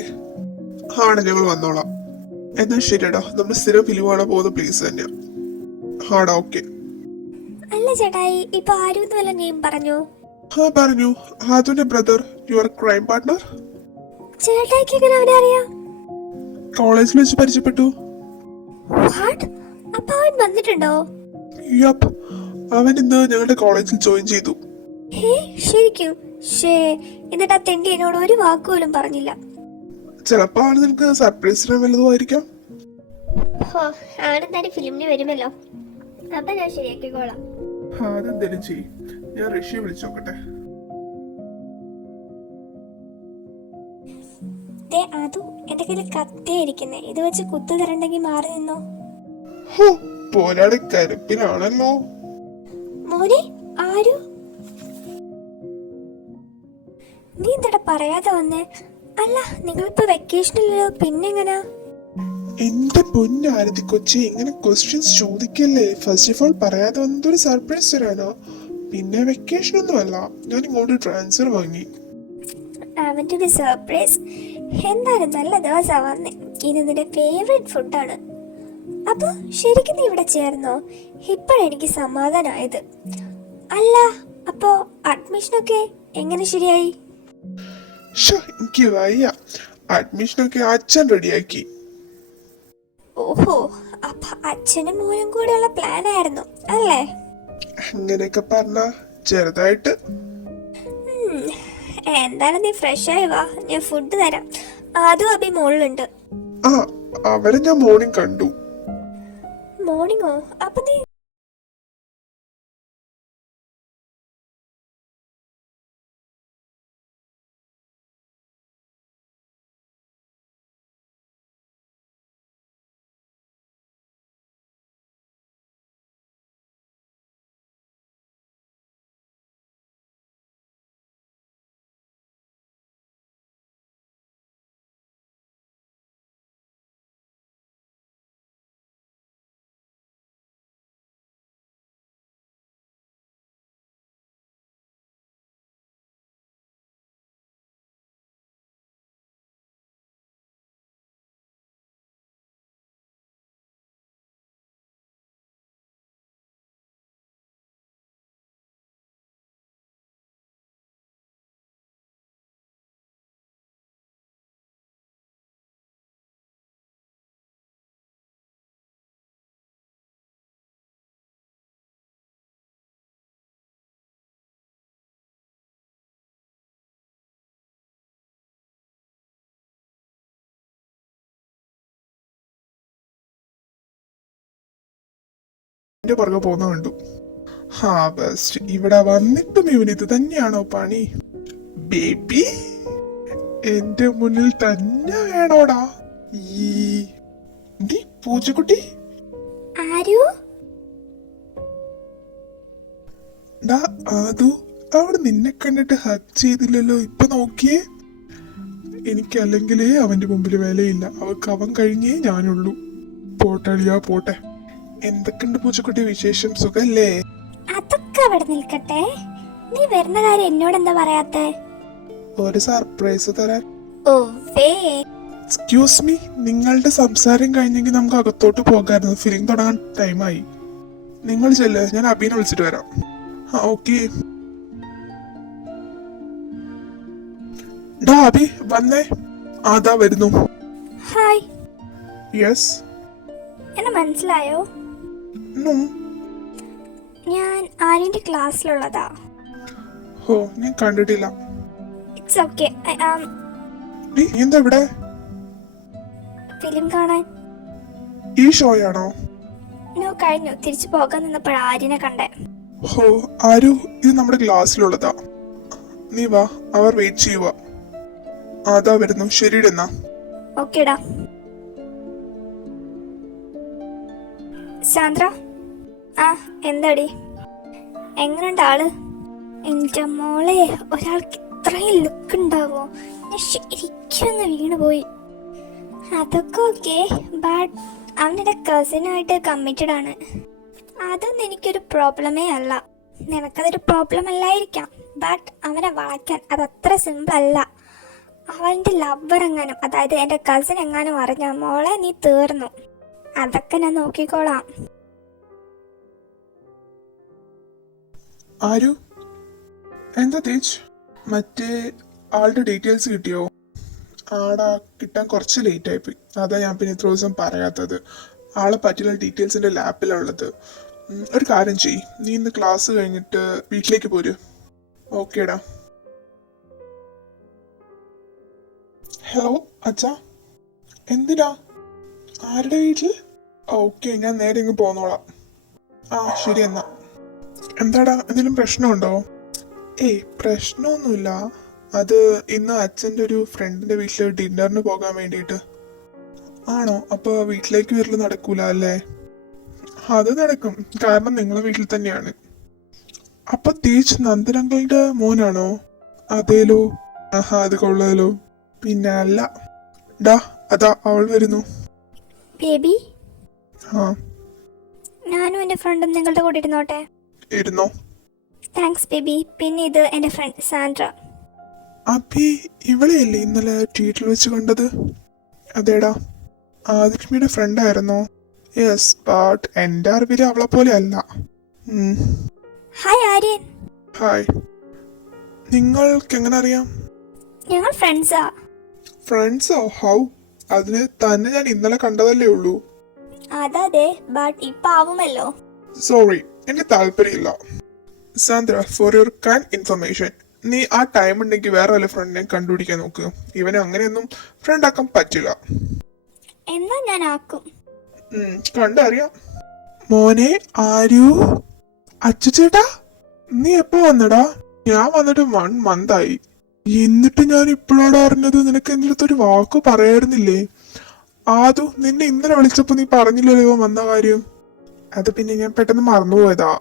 ഞങ്ങൾ വന്നോളാം. എന്നാ ശരിടാ, നമ്മൾ സ്ഥിരം ഫിലിം കാണാൻ പോകുന്ന പ്ലേസ് തന്നെയാ. ഓക്കെ. അല്ല ചേട്ടായി, ഇപ്പൊ ആരും വല്ല നെയിം പറഞ്ഞു? ആ പറഞ്ഞു, ആദുന്റെ ബ്രദർ, യുവർ ക്രൈം പാർട്ട്ണർ. ചേട്ടായിക്ക് എങ്ങനെ അവനെ അറിയാം? കോളേജിൽ വെച്ച് പരിചയപ്പെട്ടു. വാട്ട്? അപ്പൊ അവൻ വന്നിട്ടുണ്ടോ? യപ്പ്, അവൻ ഇന്ന് ഞങ്ങളുടെ കോളേജിൽ ജോയിൻ ചെയ്തു. ഹേ ശരിക്കും? എന്നിട്ട് ആ തെണ്ടി എന്നോട് ഒരു വാക്കുപോലും പറഞ്ഞില്ല. ചിലപ്പോ അവൻ നിനക്ക് സർപ്രൈസ് വല്ലതുമായിരിക്കാം. ആണെന്തായാലും ഫിലിമിന് വരുമല്ലോ, അപ്പൊ ഞാൻ ശരിയാക്കിക്കോളാം. അതെന്തായാലും ചെയ്യും. ഞാൻ റഷ്യ വിളിച്ചു നോക്കട്ടെ. അതു എന്റെ കയ്യിൽ കത്തിയായിരിക്കുന്നേ, ഇത് വെച്ച് കുത്തു തരണ്ടെങ്കിൽ മാറി നിന്നോ. പോരാടി കരുപ്പിനാണല്ലോ. മോനെ ആരു, നീ എന്താ പറയാതെ വന്നേ? അല്ല നിങ്ങളിപ്പോ വെക്കേഷനിലല്ലോ, പിന്നെങ്ങനാ? എന്റെ പൊന്നാരതി കൊച്ചി, ഇങ്ങനെ ക്വസ്റ്റ്യൻസ് ചോദിക്കല്ലേ. ഫസ്റ്റ് ഓഫ് ഓൾ പറയാതെ വന്നതൊരു സർപ്രൈസ് തരാനോ. പിന്നെ വെക്കേഷൻ ഒന്നും അല്ല, ഞാൻ ഇങ്ങോട്ട് ട്രാൻസ്ഫർ വാങ്ങി. അവന്റെ ഒരു സർപ്രൈസ്. എന്തായാലും നല്ല ദിവസം വന്നേ. ഇത് നിന്റെ ഫേവറേറ്റ് ഫുഡാണ്. അപ്പൊ ശരിക്കും നീ ഇവിടെ ചേർന്നോ? ഇപ്പോഴെനിക്ക് സമാധാനമായത്. അല്ല അപ്പോ അഡ്മിഷനൊക്കെ എങ്ങനെ ശരിയായി? എനിക്ക് വയ്യ. അഡ്മിഷനൊക്കെ അച്ഛൻ റെഡിയാക്കി. ഓഹോ, അപ്പൊ അച്ഛനും മോനും കൂടെയുള്ള പ്ലാൻ ആയിരുന്നു അല്ലേ? അങ്ങനെയൊക്കെ പറഞ്ഞ ചെറുതായിട്ട്. എന്തായാലും നീ ഫ്രഷ് ആയി വാ, ഞാൻ ഫുഡ് തരാം. അതും അഭി മോളിലുണ്ട്. ആ, അവരെ ഞാൻ മോർണിംഗ് കണ്ടു. മോർണിംഗോ? അപ്പൊ നീ എന്റെ പുറകെ പോകുന്ന കണ്ടു. ബെസ്റ്റ്. ഇവിടെ വന്നിട്ടും ഇവനിത് തന്നെയാണോ പണി? ബേബി എന്റെ മുന്നിൽ തന്നെ വേണോടാ. ഈ പൂച്ചക്കുട്ടി ആരു? അതു അവിടെ നിന്നെ കണ്ടിട്ട് ഹഗ് ചെയ്തില്ലല്ലോ. ഇപ്പൊ നോക്കിയേ. എനിക്കല്ലെങ്കിലേ അവന്റെ മുമ്പിൽ വിലയില്ല. അവൾക്ക് അവൻ കഴിഞ്ഞേ ഞാനുള്ളൂ. പോട്ടളിയാ പോട്ടെ. എന്തൊക്കെയുണ്ട് പൂച്ചക്കുട്ടി വിശേഷം? സുഖല്ലേ? അതൊക്കെ അവിടെ നിൽക്കട്ടെ, നീ വരുന്ന കാര്യം എന്നോട് എന്താ പറയാത്തെ? ഒരു സർപ്രൈസ് തരാൻ. ഓ വേ. എക്സ്ക്യൂസ് മീ, നിങ്ങളുടെ സംസാരം കഴിഞ്ഞെങ്കിൽ നമുക്ക് അകത്തോട്ട് പോകാമായിരുന്നു. ഫിലിം തുടങ്ങാൻ ടൈമായി. നിങ്ങൾ ചെല്ല്, ഞാൻ അബീനെ വിളിച്ചിട്ട് വരാം. ഓക്കെ. അബി വന്നേ. അതാ വരുന്നു. ഹായ്. യെസ്. എന്നെ മനസ്സിലായോ? ഞാൻ ആര്യന്റെ ക്ലാസ്സിലുള്ളതാ. ഞാൻ കണ്ടിട്ടില്ല. It's okay. എന്താ ഇവിടെ? ഫിലിം കാണാൻ. ഈ ഷോയാണോ? നോ, കഴിഞ്ഞു. തിരിച്ചു പോകാൻ നിന്നപ്പോൾ ആര്യനെ കണ്ടേ. ആരു, ഇത് നമ്മുടെ ക്ലാസ്സിലുള്ളതാ. നീ വാ, അവർ വെയിറ്റ് ചെയ്യുക. അതാ വരുന്നു. ശരിയിടുന്നാ. ഓക്കേടാ. സാന്ദ്ര. എന്താടി, എങ്ങനെയുണ്ട് ആള്? എന്റെ മോളെ, ഒരാൾക്ക് ഇത്രയും ലുക്ക് ഉണ്ടാവോ? ഞാൻ ശരിക്കും ഒന്ന് വീണുപോയി. അതൊക്കെ ഓക്കെ, ബട്ട് അവനെന്റെ കസിനായിട്ട് കമ്മിറ്റഡ് ആണ്. അതൊന്നും എനിക്കൊരു പ്രോബ്ലമേ അല്ല. നിനക്കതൊരു പ്രോബ്ലം അല്ലായിരിക്കാം, ബട്ട് അവനെ വളയ്ക്കാൻ അതത്ര സിമ്പിൾ അല്ല. അവൻ്റെ ലവർ എങ്ങാനും, അതായത് എൻ്റെ കസിൻ എങ്ങാനും അറിഞ്ഞ മോളെ നീ തീർന്നു. അതൊക്കെ ഞാൻ നോക്കിക്കോളാം. ആരു? എന്താ തേജ്? മറ്റേ ആളുടെ ഡീറ്റെയിൽസ് കിട്ടിയോ? ആടാ, കിട്ടാൻ കുറച്ച് ലേറ്റ് ആയിപ്പോയി. അതാ ഞാൻ പിന്നെ ഇത്ര ദിവസം പറയാത്തത്. ആളെ പറ്റിയുള്ള ഡീറ്റെയിൽസിന്റെ ലാപ്പിലുള്ളത്. ഒരു കാര്യം ചെയ്യ്, നീ ഇന്ന് ക്ലാസ് കഴിഞ്ഞിട്ട് വീട്ടിലേക്ക് പോര്. ഓക്കേടാ. ഹലോ അച്ഛാ, എന്തിനാ? ആരുടെ വീട്ടിൽ? ഓക്കെ, ഞാൻ നേരെ ഇങ്ങ് പോന്നോളാം. ആ ശരി എന്നാ. എന്താടാ, എന്തെങ്കിലും പ്രശ്നമുണ്ടോ? ഏയ് പ്രശ്നമൊന്നുമില്ല. അത് ഇന്ന് അച്ഛൻ്റെ ഒരു ഫ്രണ്ടിന്റെ വീട്ടിൽ ഡിന്നറിന് പോകാൻ വേണ്ടിയിട്ട്. ആണോ? അപ്പൊ വീട്ടിലേക്ക് വരല് നടക്കൂല അല്ലേ? അത് നടക്കും, കാരണം നിങ്ങളെ വീട്ടിൽ തന്നെയാണ്. അപ്പൊ തേജ് നന്ദനങ്ങളുടെ മോനാണോ? അതേലോ. ആഹാ, അത് കൊള്ളാലോ. പിന്നെ അല്ല. ഡാ, അതാ അവൾ വരുന്നു. ബേബി, ആ, ഞാനും എൻ്റെ ഫ്രണ്ടും നിങ്ങളുടെ കൂടെ ഇരുന്നോട്ടെ? ഇരുന്നോ. Thanks baby. പിന്നെ ഇത് എൻ്റെ ഫ്രണ്ട് സാൻഡ്ര. അഭി, ഇവളെയല്ലേ ഇന്നലെ ട്വീറ്റിൽ വെച്ച് കണ്ടത്? അതേടാ. ആദിലക്ഷ്മിയുടെ ഫ്രണ്ട് ആയിരുന്നോ? യെസ്, ബട്ട് എൻ്റെ അറിവിൽ അവളെ പോലെ അല്ല. ഹായ് ആര്യൻ. ഹായ്. നിങ്ങൾക്ക് എങ്ങനെ അറിയാം? ഞങ്ങൾ ഫ്രണ്ട്സാ. ഫ്രണ്ട്സോ? ഹൗ? അതിന് തന്നെ ഞാൻ ഇന്നലെ കണ്ടതല്ലേ ഉള്ളൂ. അതെ, ബട്ട് ഇപ്പൊ ആവുമല്ലോ. സോറി, എനിക്ക് താല്പര്യമില്ല. Sandra, for your kind information, നീ ആ ടൈം ഉണ്ടെങ്കിൽ വേറെ വല്ല ഫ്രണ്ടിനെ കണ്ടുപിടിക്കാൻ നോക്ക്. ഇവനെ അങ്ങനെയൊന്നും ഫ്രണ്ട് ആക്കാൻ പറ്റില്ല. എന്നാ ഞാൻ ആക്കും. കണ്ടറിയാം. മോനെ ആരു? അച്ചുചേട്ടാ, നീ എപ്പോ വന്നടാ? ഞാൻ വന്നിട്ട് 1 month ആയി. എന്നിട്ട് ഞാൻ ഇപ്പോഴാണ് അറിഞ്ഞത്. നിനക്ക് എൻ്റെ അടുത്തൊരു വാക്ക് പറയായിരുന്നില്ലേ? ആദു, നിന്നെ ഇന്നലെ വിളിച്ചപ്പോ നീ പറഞ്ഞില്ലല്ലോ വന്ന കാര്യം. അത് പിന്നെ ഞാൻ പെട്ടെന്ന് മറന്നുപോയതാ.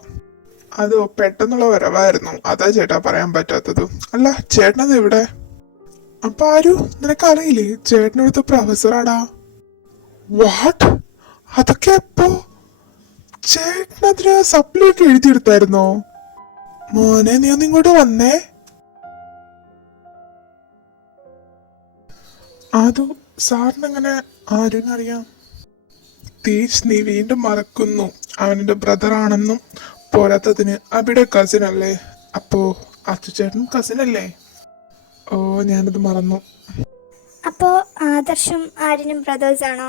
അതോ പെട്ടെന്നുള്ള വരവായിരുന്നു, അതാ ചേട്ടാ പറയാൻ പറ്റാത്തത്. അല്ല, ചേട്ടനത് എവിടെ? അപ്പൊ ആരു, നിനക്ക് അറിയില്ലേ ചേട്ടനടുത്ത പ്രൊഫസറാടാ? വാട്ട്? അതൊക്കെ എപ്പോ? ചേട്ടനതിന് സപ്ലി ഒക്കെ എഴുതിയെടുത്തായിരുന്നോ? മോനെ, നീ ഒന്ന് ഇങ്ങോട്ട് വന്നേ. ആദു, സാറിനെങ്ങനെ ആരുന്നറിയാം? തേജ്, നീ വീണ്ടും മറക്കുന്നു. അവനെന്റെ ബ്രദർ ആണെന്നും പോരാത്തതിന് അബിയുടെ കസിൻ അല്ലേ? അപ്പോ അച്ചുചേട്ടനും കസിൻ അല്ലേ? ഓ, ഞാനത് മറന്നു. അപ്പോ ആദർശും ആര്യനും ബ്രദേഴ്സ് ആണോ?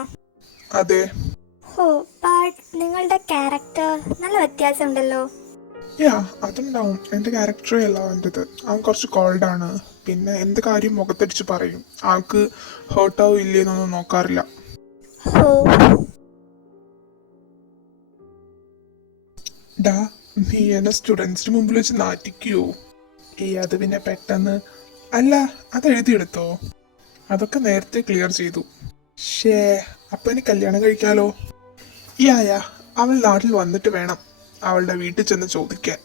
അതെ. ഓ, ബട്ട് നിങ്ങളുടെ ക്യാരക്ടർ നല്ല വ്യത്യാസമുണ്ടല്ലോ. യാ, അതുണ്ടാവും. എന്റെ ക്യാരക്ടറേ അല്ല അവൻ്റെത്. അവൻ കുറച്ച് കോൾഡാണ്. പിന്നെ എന്ത് കാര്യം മുഖത്തടിച്ച് പറയും. ആൾക്ക് ഹേർട്ടാവും ഇല്ലേന്നൊന്നും നോക്കാറില്ല. ഓ, ഡാ, നീ എന്നെ സ്റ്റുഡൻസിന് മുമ്പിൽ വെച്ച് നാറ്റിക്കോ? അത് പിന്നെ പെട്ടെന്ന്. അല്ല, അത് എഴുതിയെടുത്തോ? അതൊക്കെ നേരത്തെ ക്ലിയർ ചെയ്തു. ഷേ, അപ്പൊ ഇനി കല്യാണം കഴിക്കാലോ? യാ, അവൾ നാട്ടിൽ വന്നിട്ട് വേണം അവളുടെ വീട്ടിൽ ചെന്ന് ചോദിക്കാൻ.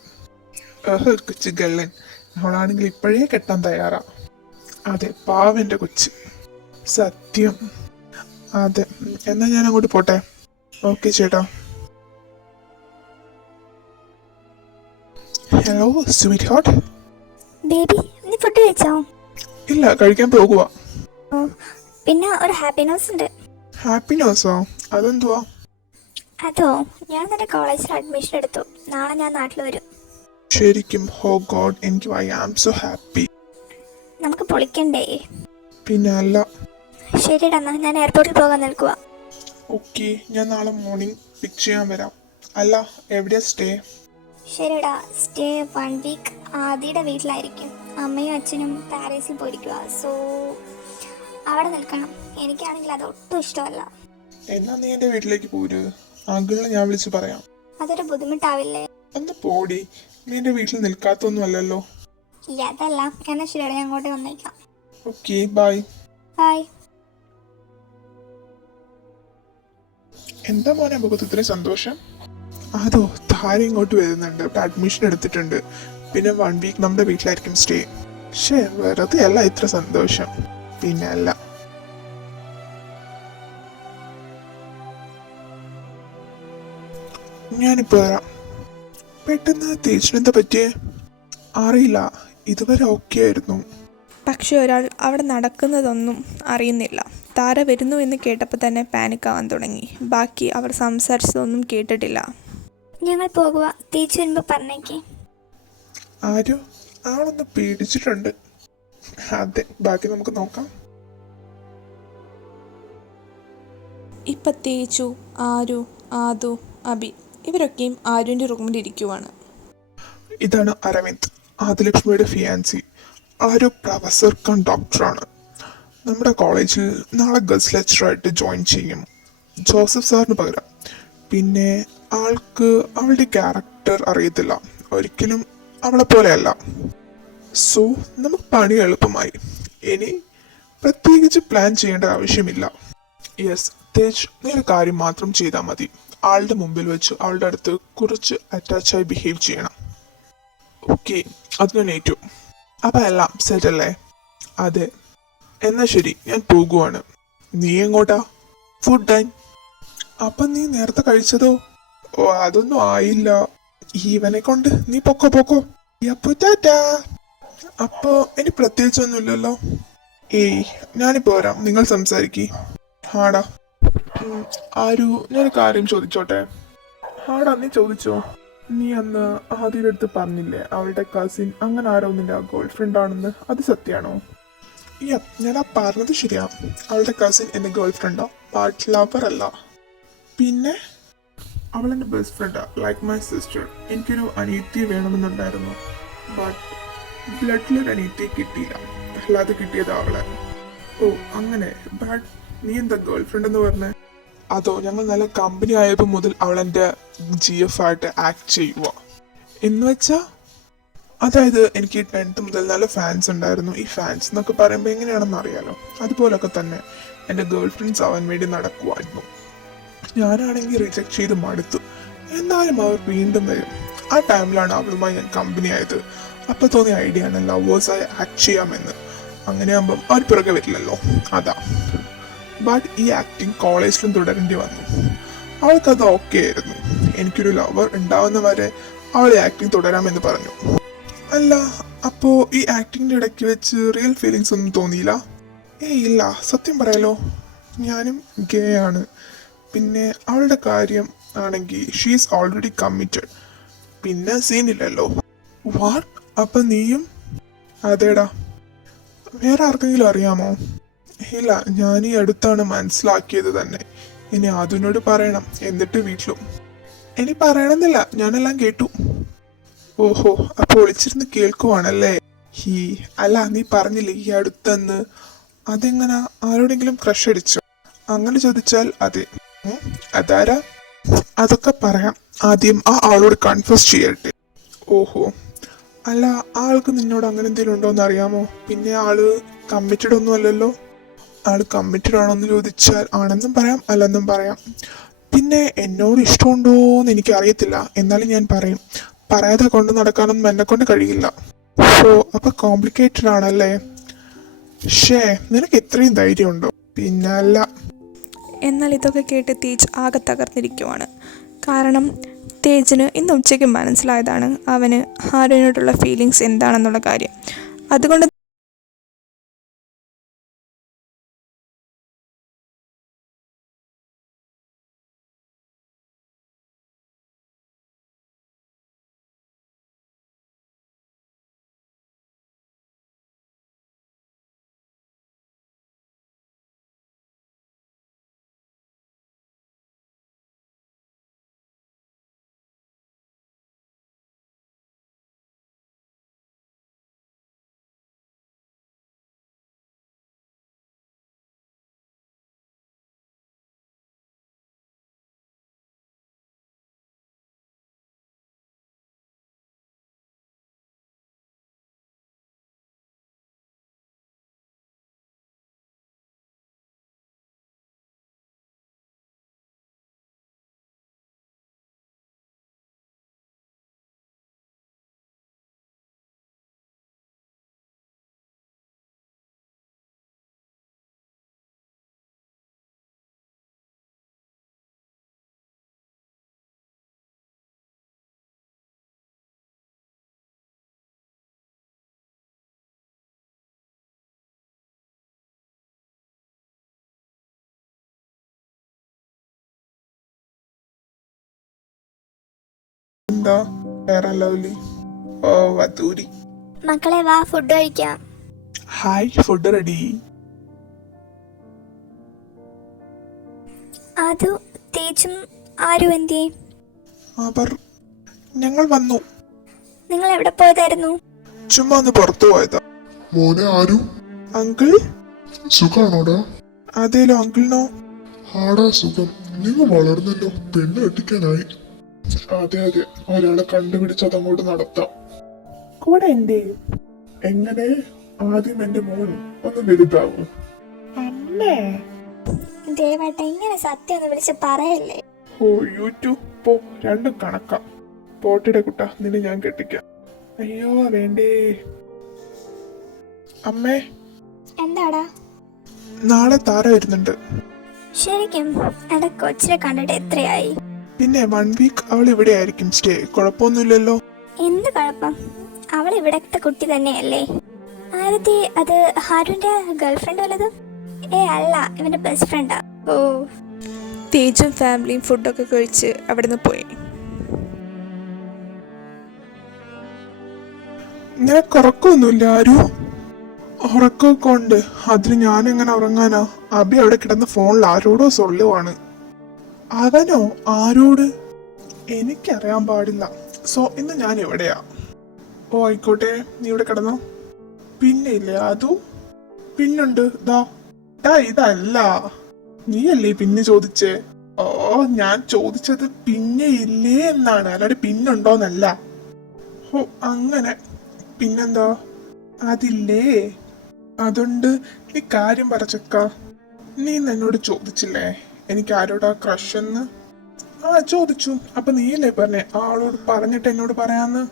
കൊച്ചു ഗള്ളൻ. അവളാണെങ്കിൽ ഇപ്പോഴേ കെട്ടാൻ തയ്യാറാ. അതെ, പാവന്റെ കൊച്ച്. സത്യം. അതെ, എന്നാ ഞാൻ അങ്ങോട്ട് പോട്ടെ. ഓക്കെ ചേട്ടാ. Hello sweet heart. ബേബി, നീ ഫുഡ് കഴിച്ചോ? ഇല്ല, കഴിക്കാൻ പോകുക. ഓ, പിന്നെ ഒരു ഹാപ്പി ന്യൂസ് ഉണ്ട്. ഹാപ്പി ന്യൂസോ? അതെന്തുവാ? അതോ, ഞാൻ നിന്റെ കോളേജിൽ അഡ്മിഷൻ എടുത്തു. നാളെ ഞാൻ നാട്ടിൽ വരും. ശരിക്കും? ഹോ ഗോഡ്, എനിക്ക് ഐ ആം സോ ഹാപ്പി. നമുക്ക് പൊളിക്കണ്ടേ? പിന്നെ അല്ല. ശരിടാ, എന്നാ ഞാൻ എയർപോർട്ടിൽ പോകാൻ നിൽക്കുക. ഓക്കെ, ഞാൻ നാളെ മോർണിംഗ് പിക്ക് ചെയ്യാൻ വരാം. അല്ല, എവിടെയാ സ്റ്റേ? ശരിടാ, സ്റ്റേ 1 വീക്ക് ആദിയുടെ വീട്ടിലായിരിക്കും. അമ്മയും അച്ഛനും പാരീസിൽ പോയിരിക്കുക. സോ അവിടെ നിൽക്കണം. എനിക്കാണെങ്കിൽ അത് ഒട്ടും ഇഷ്ടമല്ല. എന്നാ നീ എന്റെ വീട്ടിലേക്ക് പോര്. അങ്കിളിനെ ഞാൻ വിളിച്ച് പറയാം. അതൊരു ബുദ്ധിമുട്ടാവില്ലേ? ഒന്ന് പോടി. നീ എന്റെ വീട്ടിൽ നിൽക്കാത്തൊന്നും അല്ലല്ലോ. ഇല്ല, അതല്ല. എന്നാൽ ശരിയാ, ഞാൻ അങ്ങോട്ട് വന്നേക്കാം. Okay, bye. ബൈ. എന്താ മോനെ മുഖത്ത് ഇത്രയും സന്തോഷം? അതോ, താരം ഇങ്ങോട്ട് വരുന്നുണ്ട്. ഇവിടെ അഡ്മിഷൻ എടുത്തിട്ടുണ്ട്. പിന്നെ 1 വീക്ക് നമ്മുടെ വീട്ടിലായിരിക്കും സ്റ്റേ. പക്ഷേ വെറുതെ അല്ല ഇത്ര സന്തോഷം. പിന്നെ അല്ല. ഞാനിപ്പോ വരാം. പെട്ടെന്ന് തേച്ചിനെന്താ പറ്റിയേ? അറിയില്ല, ഇതുവരെ ഓക്കെ ആയിരുന്നു. പക്ഷെ ഒരാൾ അവിടെ നടക്കുന്നതൊന്നും അറിയുന്നില്ല. താര വരുന്നു എന്ന് കേട്ടപ്പോൾ തന്നെ പാനിക്കാവാൻ തുടങ്ങി. ബാക്കി അവർ സംസാരിച്ചതൊന്നും കേട്ടിട്ടില്ല. ഞങ്ങൾ പോകുക. തിരിച്ചു വരുമ്പോൾ പറഞ്ഞേക്കേ. ആരും ആളൊന്ന് പേടിച്ചിട്ടുണ്ട്. അതെ, ബാക്കി നമുക്ക് നോക്കാം. ഇപ്പം തേച്ചു, ആരു, ആദു, അബി ഇവരൊക്കെയും ആരുവിൻ്റെ റൂമിലിരിക്കുവാണ്. ഇതാണ് അരവിന്ദ്, ആദിലക്ഷ്മിയുടെ ഫിയാൻസി. ആരോ പ്രൊഫസർ കം ഡോക്ടറാണ്. നമ്മുടെ കോളേജിൽ നാളെ ഗസ്റ്റ് ലെക്ചറായിട്ട് ജോയിൻ ചെയ്യും, ജോസഫ് സാറിന് പകരം. പിന്നെ ആൾക്ക് അവളുടെ ക്യാരക്ടർ അറിയത്തില്ല, ഒരിക്കലും അവളെ പോലെയല്ല. സോ നമുക്ക് പണി എളുപ്പമായി. ഇനി പ്രത്യേകിച്ച് പ്ലാൻ ചെയ്യേണ്ട ആവശ്യമില്ല. യെസ് തേജ്, നീ ഒരു കാര്യം മാത്രം ചെയ്താൽ മതി. ആളുടെ മുമ്പിൽ വെച്ച് അവളുടെ അടുത്ത് കുറച്ച് അറ്റാച്ചായി ബിഹേവ് ചെയ്യണം. ഓക്കെ, അത് ഞാൻ ഏറ്റു. അപ്പം എല്ലാം സെറ്റ് അല്ലേ? അതെ, എന്നാ ശരി, ഞാൻ പോകുവാണ്. നീ എങ്ങോട്ടാ? Food time. അപ്പം നീ നേരത്തെ കഴിച്ചതോ? ഓ, അതൊന്നും ആയില്ല. ഈവനെ കൊണ്ട് നീ പൊക്കോ പൊക്കോ. അപ്പൊ ടാറ്റാ. അപ്പോ ഇനി പ്രത്യേകിച്ചൊന്നുമില്ലല്ലോ? ഏയ്, ഞാനിപ്പോ വരാം, നിങ്ങൾ സംസാരിക്കേ. ഹാടാ. ആരു, ഞാനൊരു കാര്യം ചോദിച്ചോട്ടെ? ഹാടാ, നീ ചോദിച്ചോ. നീ അന്ന് ആദ്യയുടെ അടുത്ത് പറഞ്ഞില്ലേ അവളുടെ കസിൻ അങ്ങനെ ആരോ നിന്റെ ഗേൾ ഫ്രണ്ട് ആണെന്ന്, അത് സത്യമാണോ? ഞാൻ ആ പറഞ്ഞത് ശരിയാ. അവളുടെ കസിൻ എന്റെ ഗേൾ ഫ്രണ്ടാ, ബട്ട് ലവർ അല്ല. പിന്നെ അവളെന്റെ ബെസ്റ്റ് ഫ്രണ്ടാ, ലൈക്ക് മൈ സിസ്റ്റർ. എനിക്കൊരു അനിയത്തി വേണമെന്നുണ്ടായിരുന്നു, ബട്ട് ബ്ലഡിലൊരു അനിയത്തിയെ കിട്ടിയില്ല, അല്ലാതെ കിട്ടിയത് അവളെ. ഓ അങ്ങനെ. ബട്ട് നീ എന്താ ഗേൾ ഫ്രണ്ട് എന്ന് പറഞ്ഞേ? അതോ, ഞങ്ങൾ നല്ല കമ്പനി ആയപ്പോൾ മുതൽ അവൾ എൻ്റെ GF ആയിട്ട് ആക്ട് ചെയ്യുക. എന്ന് വെച്ചാ, അതായത് എനിക്ക് 10th മുതൽ നല്ല ഫാൻസ് ഉണ്ടായിരുന്നു. ഈ ഫാൻസ് എന്നൊക്കെ പറയുമ്പോൾ എങ്ങനെയാണെന്ന് അറിയാലോ, അതുപോലൊക്കെ തന്നെ എൻ്റെ ഗേൾ ഫ്രണ്ട്സ് ആവാൻ വേണ്ടി നടക്കുമായിരുന്നു. ഞാനാണെങ്കിൽ റിജക്ട് ചെയ്ത് മടുത്തു. എന്നാലും അവർ വീണ്ടും വരും. ആ ടൈമിലാണ് അവളുമായി ഞാൻ കമ്പനി ആയത്. അപ്പോൾ തോന്നിയ ഐഡിയ ആണ് ലവേഴ്സായി ആക്ട് ചെയ്യാമെന്ന്. അങ്ങനെയാകുമ്പം അവർ പിറകെ വരില്ലല്ലോ, അതാ. ബട്ട് ഈ ആക്ടിങ് കോളേജിലും തുടരേണ്ടി വന്നു. അവൾക്കത് ഓക്കെ ആയിരുന്നു. എനിക്കൊരു ലവർ ഉണ്ടാവുന്ന വരെ അവൾ ആക്ടിങ് തുടരാമെന്ന് പറഞ്ഞു. അല്ല, അപ്പോൾ ഈ ആക്ടിങ്ങിൻ്റെ ഇടയ്ക്ക് വെച്ച് റിയൽ ഫീലിങ്സ് ഒന്നും തോന്നിയില്ല? ഇല്ല, സത്യം പറയാലോ, ഞാനും ഗേ ആണ്. പിന്നെ അവളുടെ കാര്യം ആണെങ്കിൽ ഷീസ് ഓൾറെഡി കമ്മിറ്റഡ്, പിന്നെ സീനില്ലല്ലോ. വാട്ട്? അപ്പം നീയും? അതേടാ. വേറെ ആർക്കെങ്കിലും അറിയാമോ? ഇല്ല, ഞാൻ ഈ അടുത്താണ് മനസ്സിലാക്കിയത് തന്നെ. ഇനി അതിനോട് പറയണം, എന്നിട്ട് വീട്ടിലും. ഇനി പറയണമെന്നില്ല, ഞാനെല്ലാം കേട്ടു. ഓഹോ, അപ്പോൾ ഒളിച്ചിരുന്ന് കേൾക്കുവാണല്ലേ? അല്ല, നീ പറഞ്ഞില്ലേ ഈ അടുത്തെന്ന്. അതെങ്ങനെ, ആരോടെങ്കിലും ക്രഷ് അടിച്ചോ? അങ്ങനെ ചോദിച്ചാൽ അതെ. അതാരാ? അതൊക്കെ പറയാം, ആദ്യം ആ ആളോട് കൺഫ്യൂസ് ചെയ്യട്ടെ. ഓഹോ, അല്ല, ആൾക്ക് നിന്നോട് അങ്ങനെ എന്തെങ്കിലും ഉണ്ടോ എന്ന് അറിയാമോ? പിന്നെ ആള് കമ്മിറ്റഡ് ഒന്നും അല്ലല്ലോ. ആള് കമ്മിറ്റഡ് ആണോ എന്ന് ചോദിച്ചാൽ ആണെന്നും പറയാം, അല്ലെന്നും പറയാം. പിന്നെ എന്നോട് ഇഷ്ടമുണ്ടോ എന്ന് എനിക്ക് അറിയത്തില്ല, എന്നാലും ഞാൻ പറയും. പറയാതെ കൊണ്ട് നടക്കാനൊന്നും എന്നെ കൊണ്ട് കഴിയില്ല. ഓ, അപ്പൊ കോംപ്ലിക്കേറ്റഡ് ആണല്ലേ? ഷേ, നിനക്ക് ഇത്രയും ധൈര്യമുണ്ടോ? പിന്നെ അല്ല. എന്നാൽ ഇതൊക്കെ കേട്ട് തേജ് ആകെ തകർന്നിരിക്കുവാണ്. കാരണം തേജിന് ഇന്ന് ഉച്ചയ്ക്ക് മനസ്സിലായതാണ് അവന് ആരുവിനോടുള്ള ഫീലിങ്സ് എന്താണെന്നുള്ള കാര്യം. അതുകൊണ്ട് എന്താ വേറെ ലവ്ലി? ഓ വധൂരി. മക്കളെ വാ ഫുഡ് കഴിക്കാം. Hi, food ready. ആദു, തേജും ആരും എന്തിയെ? അവർ ഞങ്ങൾ വന്നു. നിങ്ങൾ എവിടെ പോയതായിരുന്നു? ചുമ്മാ ഒന്ന് പുറത്തു പോയതാ. മോനെ ആരു, അങ്കിൾ? സുഖാണോടാ? അതേലോ, അങ്കിളിനോ? ആടാ സുഖം. നിങ്ങൾ വളർന്നല്ലോ, പെണ്ണ് കെട്ടിക്കാനായി. അതെ അതെ, ഒരാളെ കണ്ടുപിടിച്ച് അതങ്ങോട്ട് നടത്താം. കൂടെ എന്റെ എങ്ങനെ? ആദ്യം എന്റെ മോൻ ഒന്ന് വലുതാവും. അമ്മേ. ദേവേട്ട, ഇങ്ങനെ സത്യം ഒന്ന് വിളിച്ച് പറയല്ലേ. ഓ യൂട്യൂബ് പോ, രണ്ടും കണക്കാം. പോട്ടിടെ കുട്ട, നിന്നെ ഞാൻ കെട്ടിക്കാം. അയ്യോ വേണ്ടേ. അമ്മേ, എന്താടാ? നാളെ താര വരുന്നുണ്ട്. ശരിക്കും എന്റെ കൊച്ചിനെ കണ്ടിട്ട് എത്രയായി? പിന്നെ 1 വീക്ക് അവൾ ഇവിടെ ആയിരിക്കും സ്റ്റേ. കുഴപ്പമൊന്നുമില്ലല്ലോ. എന്ത് കുഴപ്പം? അവൾ ഇവിടത്തെ കുട്ടി തന്നെയല്ലേ? ആരതി, അത് ഹാരുന്റെ ഗേൾഫ്രണ്ട് വല്ലതും? അല്ല, ഇവന്റെ ബെസ്റ്റ് ഫ്രണ്ടാ. ഓ. തേജും ഫാമിലിയും ഫുഡൊക്കെ കഴിച്ച് അവിടെ നിന്ന് പോയി. നിനക്ക് ഉറക്കമൊന്നുമില്ല ആരു? ഉറക്കമൊക്കെ ഉണ്ട്. അതിന് ഞാൻ എങ്ങനെ ഉറങ്ങാനാ? അബി അവിടെ കിടന്ന് ഫോണിൽ ആരോടോ സൊല്ലുവാണ്. അവനോ? ആരോട്? എനിക്കറിയാൻ പാടില്ല. സോ ഇന്ന് ഞാൻ എവിടെയാ? ഓ ആയിക്കോട്ടെ, നീ ഇവിടെ കിടന്നോ. പിന്നെ ഇല്ലേ അതു? പിന്നുണ്ട്. ഇതല്ല. നീയല്ലേ പിന്നെ ചോദിച്ചേ? ഓ, ഞാൻ ചോദിച്ചത് പിന്നെ ഇല്ലേ എന്നാണ്, അല്ലാതെ പിന്നുണ്ടോന്നല്ല. ഓ അങ്ങനെ. പിന്നെന്താ? അതില്ലേ. അതുണ്ട്. നീ കാര്യം പറച്ചക്ക. നീ എന്നോട് ചോദിച്ചില്ലേ എനിക്ക് ആരോടാ ക്രഷ് എന്ന്? ആ ചോദിച്ചു. അപ്പൊ നീയല്ലേ പറഞ്ഞേ ആളോട് പറഞ്ഞിട്ട് എന്നോട് പറയാന്ന്?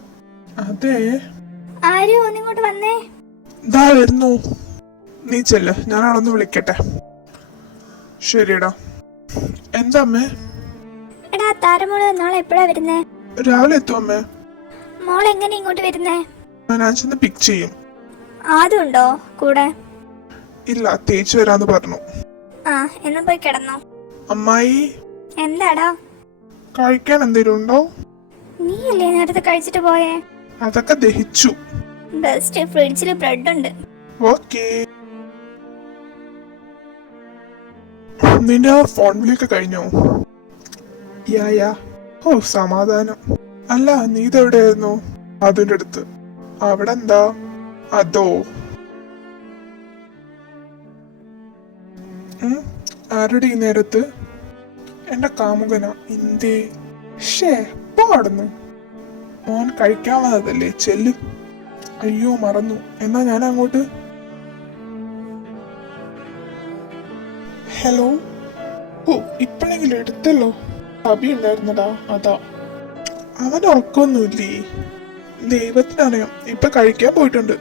അതെ. ആരും ഒന്നിങ്ങോട്ട് വന്നേ. ദാ വരുന്നു. നീ ചെല്ല്, ഞാൻ ആളൊന്ന് വിളിക്കട്ടെ. ശരിയടാ. എന്താ അമ്മേ? എടാ, താരമോള് നാളെ എപ്പോഴാ വരുന്നേ? രാവിലെ എത്തും അമ്മേ. മോൾ എങ്ങനെ ഇങ്ങോട്ട് വരുന്നേ? ഞാൻ ചെന്ന് പിക്ക് ചെയ്യും. ആദുണ്ടോ കൂടെ? ഇല്ല, തേച്ച് വരാന്ന് പറഞ്ഞു. ആ, എന്നാ പോയി കിടന്നോ. അമ്മായി, എന്താടാ? കഴിക്കാൻ എന്തേലും ഉണ്ടോ? നീ അല്ലേ നേരത്തെ കഴിച്ചിട്ട് പോയേ? അതൊക്കെ ദഹിച്ചു. ബെസ്റ്റ്, ഫ്രിഡ്ജിൽ ബ്രെഡ് ഉണ്ട്. ഓക്കേ. നിന്റെ ഫോൺ വിളിയൊക്കെ കഴിഞ്ഞോ? യാ. ഓ സമാധാനം. അല്ല, നീ ഇതെവിടെയായിരുന്നു? അതിന്റെ അടുത്ത്. അവിടെ എന്താ? അതോ. ആരുടെ ഈ നേരത്ത്? എന്റെ കാമുകനാ. എന്തേ? ഷേ, പാടുന്നു. മോൻ കഴിക്കാൻ വന്നതല്ലേ, ചെല്ല്. അയ്യോ മറന്നു. എന്നാ ഞാൻ അങ്ങോട്ട്. ഹലോ. ഓ, ഇപ്പോഴെങ്കിലും എടുത്തല്ലോ. അബി ഉണ്ടായിരുന്നടാ, അതാ. അവൻ ഉറക്കൊന്നുമില്ലേ? ദൈവത്തിനറിയാം, ഇപ്പൊ കഴിക്കാൻ പോയിട്ടുണ്ട്.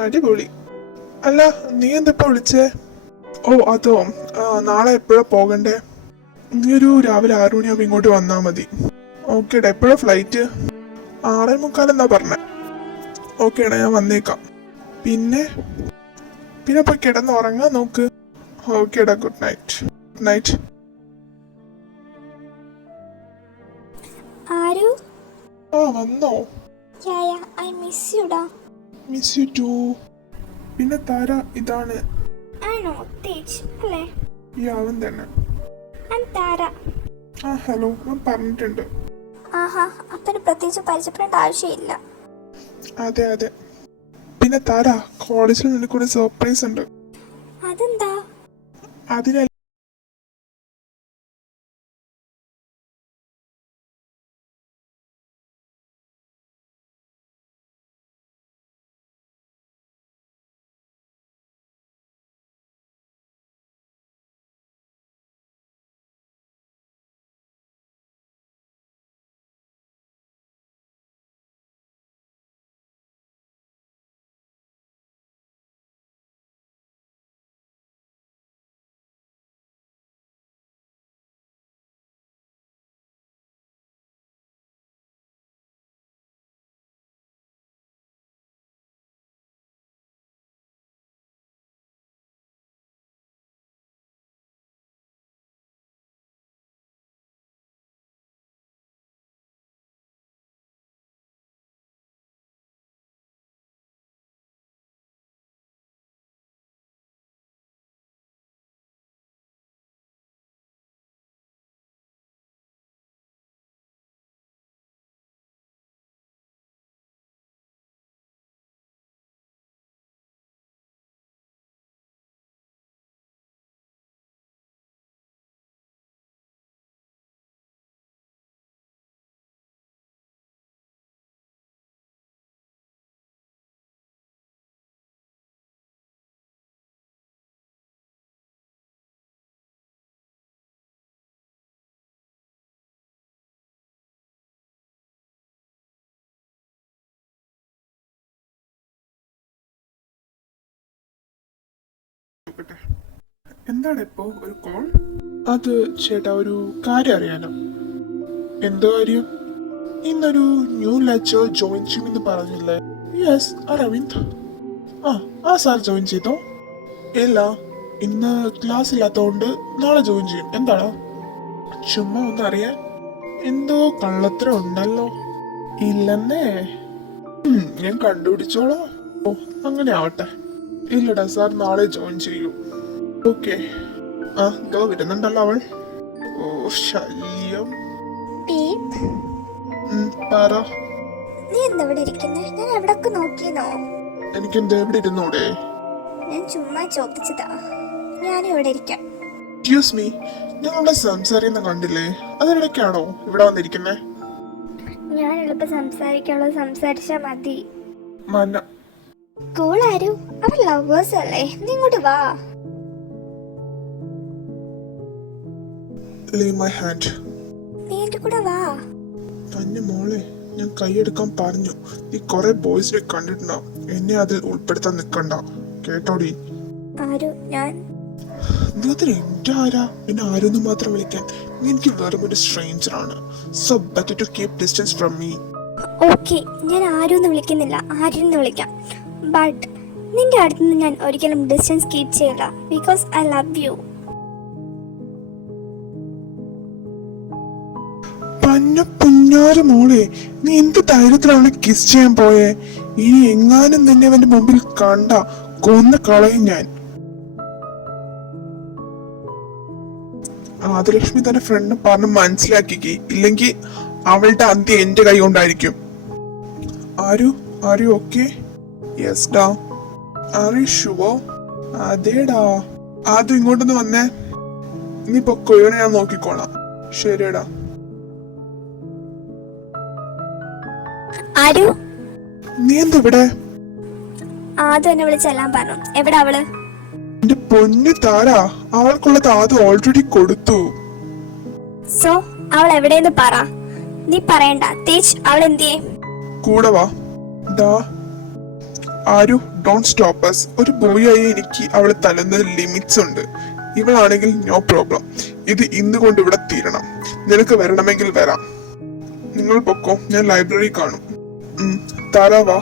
അടിപൊളി. അല്ല, നീ എന്തിപ്പോ വിളിച്ചേ? ഓ അതോ, നാളെ എപ്പോഴാ പോകണ്ടേ? നീ ഒരു രാവിലെ 6 മണിയാകുമ്പോ ഇങ്ങോട്ട് വന്നാ മതി. ഓക്കേടാ. എപ്പോഴാ ഫ്ലൈറ്റ്? 6:45 എന്നാ പറഞ്ഞേ. ഓക്കേടാ, ഞാൻ വന്നേക്കാം. പിന്നെ പിന്നെ പോയി കിടന്ന് ഉറങ്ങാൻ നോക്ക്. ഓക്കേടാ, ഗുഡ് നൈറ്റ്. Good night. ആരു? ആ വന്നോ? ഐ മിസ് യുടാ. Miss you too. പിന്നെ താര ഇതാണ്. ആണോ? തേജ് അല്ലേ? ഈ അവൻ തന്നെ. താര. ആ ഹലോ, ഞാൻ പറഞ്ഞിട്ടുണ്ട്. ആഹാ, അപ്പന് പ്രത്യേകിച്ച് പരിചയപ്പെടേണ്ട ആവശ്യമില്ല. അതെ. പിന്നെ താര, കോളേജിൽ നിനക്കൊരു സർപ്രൈസ് ഉണ്ട്. അതെന്താ? അതിന് നോക്കട്ടെ. എന്താണ് ഇപ്പോ ഒരു കോൾ? അത് ചേട്ടാ ഒരു കാര്യം അറിയാനോ. എന്തോ കാര്യം? ഇന്നൊരു ന്യൂ ലെക്ചർ ജോയിൻ ചെയ്യുമെന്ന് പറഞ്ഞില്ലേ? യെസ്, അരവിന്ദ്. ആ സാർ ജോയിൻ ചെയ്തോ? ഇല്ല, ഇന്ന് ക്ലാസ് ഇല്ലാത്തതുകൊണ്ട് നാളെ ജോയിൻ ചെയ്യും. എന്താണ്? ചുമ്മാ ഒന്ന് അറിയാൻ. എന്തോ കള്ളത്തരം ഉണ്ടല്ലോ. ഇല്ലെന്നേ. ഞാൻ കണ്ടുപിടിച്ചോളാം. ഓ, അങ്ങനെ ആവട്ടെ. ഇല്ലടാ സാർ, നാളെ ജോയിൻ ചെയ്യൂ. ഓക്കെ. ഇതോ വരുന്നുണ്ടല്ലോ അവൾ. ഓ ശല്യം. പീപ്പ്, പറ. നീ എന്താ ഇവിടെ ഇരിക്കുന്നേ? ഞാൻ എവിടൊക്കെ നോക്കിയെന്നോ. എനിക്കെന്താ എവിടെ ഇരുന്നൂടെ? ഞാൻ ചുമ്മാ ചോദിച്ചതാ. ഞാനും ഇവിടെ ഇരിക്കാം. എക്സ്ക്യൂസ് മീ, ഞങ്ങളുടെ സംസാരിക്കുന്ന കണ്ടില്ലേ? അതിനിടയ്ക്കാണോ ഇവിടെ വന്നിരിക്കുന്നേ? ഞാൻ എളുപ്പം സംസാരിക്കാനുള്ളത് സംസാരിച്ചാ മതി. മന്ന. കൂളാരും അവർ ലവേഴ്സ് അല്ലേ? നീ ഇങ്ങോട്ട് വാ. Leave my hand. നീ എന്റെ കൂടെ വാ. തന്നെ മോളെ, ഞാൻ കൈയെടുക്കാൻ പറഞ്ഞു. നീ കുറെ ബോയ്സിനെ കണ്ടിട്ടുണ്ടാവും. എന്നെ അതിൽ ഉൾപ്പെടുത്താൻ നിൽക്കണ്ട, കേട്ടോടി? ആരു? ഞാൻ നീ അതിന് എന്റെ ആരാ? എന്നെ ആരൊന്നും മാത്രം വിളിക്കാൻ. നീ എനിക്ക് വെറും ഒരു സ്ട്രേഞ്ചർ ആണ്. So better to keep distance from me. Okay, ഞാൻ ആരും വിളിക്കുന്നില്ല, ആരും വിളിക്കാം. ബട്ട് നിന്റെ അടുത്ത് നിന്ന് ഞാൻ ഒരിക്കലും ഡിസ്റ്റൻസ് കീപ് ചെയ്യില്ല. Because I love you. പന്ന പുഞ്ഞാറ് മോളെ, നീ എന്ത് ധൈര്യത്തിലാണ് കിസ് ചെയ്യാൻ പോയേ? ഇനി എങ്ങാനും തന്നെ അവന്റെ മുമ്പിൽ കണ്ട കൊന്ന് കളയും ഞാൻ. ആദിലക്ഷ്മി തന്റെ ഫ്രണ്ട് പറഞ്ഞ് മനസ്സിലാക്കിക്ക്, ഇല്ലെങ്കിൽ അവളുടെ അന്ത്യം എന്റെ കൈ കൊണ്ടായിരിക്കും. ആരു ഓക്കെ? യെസ് ഡാ. ആര് ഷുവോ? അതേടാ. ആദ്യം ഇങ്ങോട്ടൊന്ന് വന്നേ. നീ പൊക്കോ, ഇവനെ ഞാൻ നോക്കിക്കോളാം. ശരിയടാ. ആരു? നീ എന്താ ഇവിടെ? ആദ്യം എന്നെ വിളിച്ചെല്ലാം പറഞ്ഞു. എവിടെ അവള്? എന്റെ പൊന്നു താരാ, അവൾക്കുള്ളത് ആദ്യം ഓൾറെഡി കൊടുത്തു. സോ അവൾ എവിടെയെന്ന് പറ. നീ പറയണ്ട. തേജ്, അവൾ എന്തിയെ? കൂടെ വാ. ദാ ആരു, ഡോണ്ട് സ്റ്റോപ്പ് അസ്. ഒരു ബോയ് ആയി എനിക്ക് അവളെ തല്ലുന്നതിൽ ലിമിറ്റ്സ് ഉണ്ട്. ഇവളാണെങ്കിൽ നോ പ്രോബ്ലം. ഇത് ഇന്ന് കൊണ്ട് ഇവിടെ തീരണം. നിനക്ക് വരണമെങ്കിൽ വരാം. നിങ്ങൾ പൊക്കോ, ഞാൻ ലൈബ്രറി കാണും. താരാ വാ.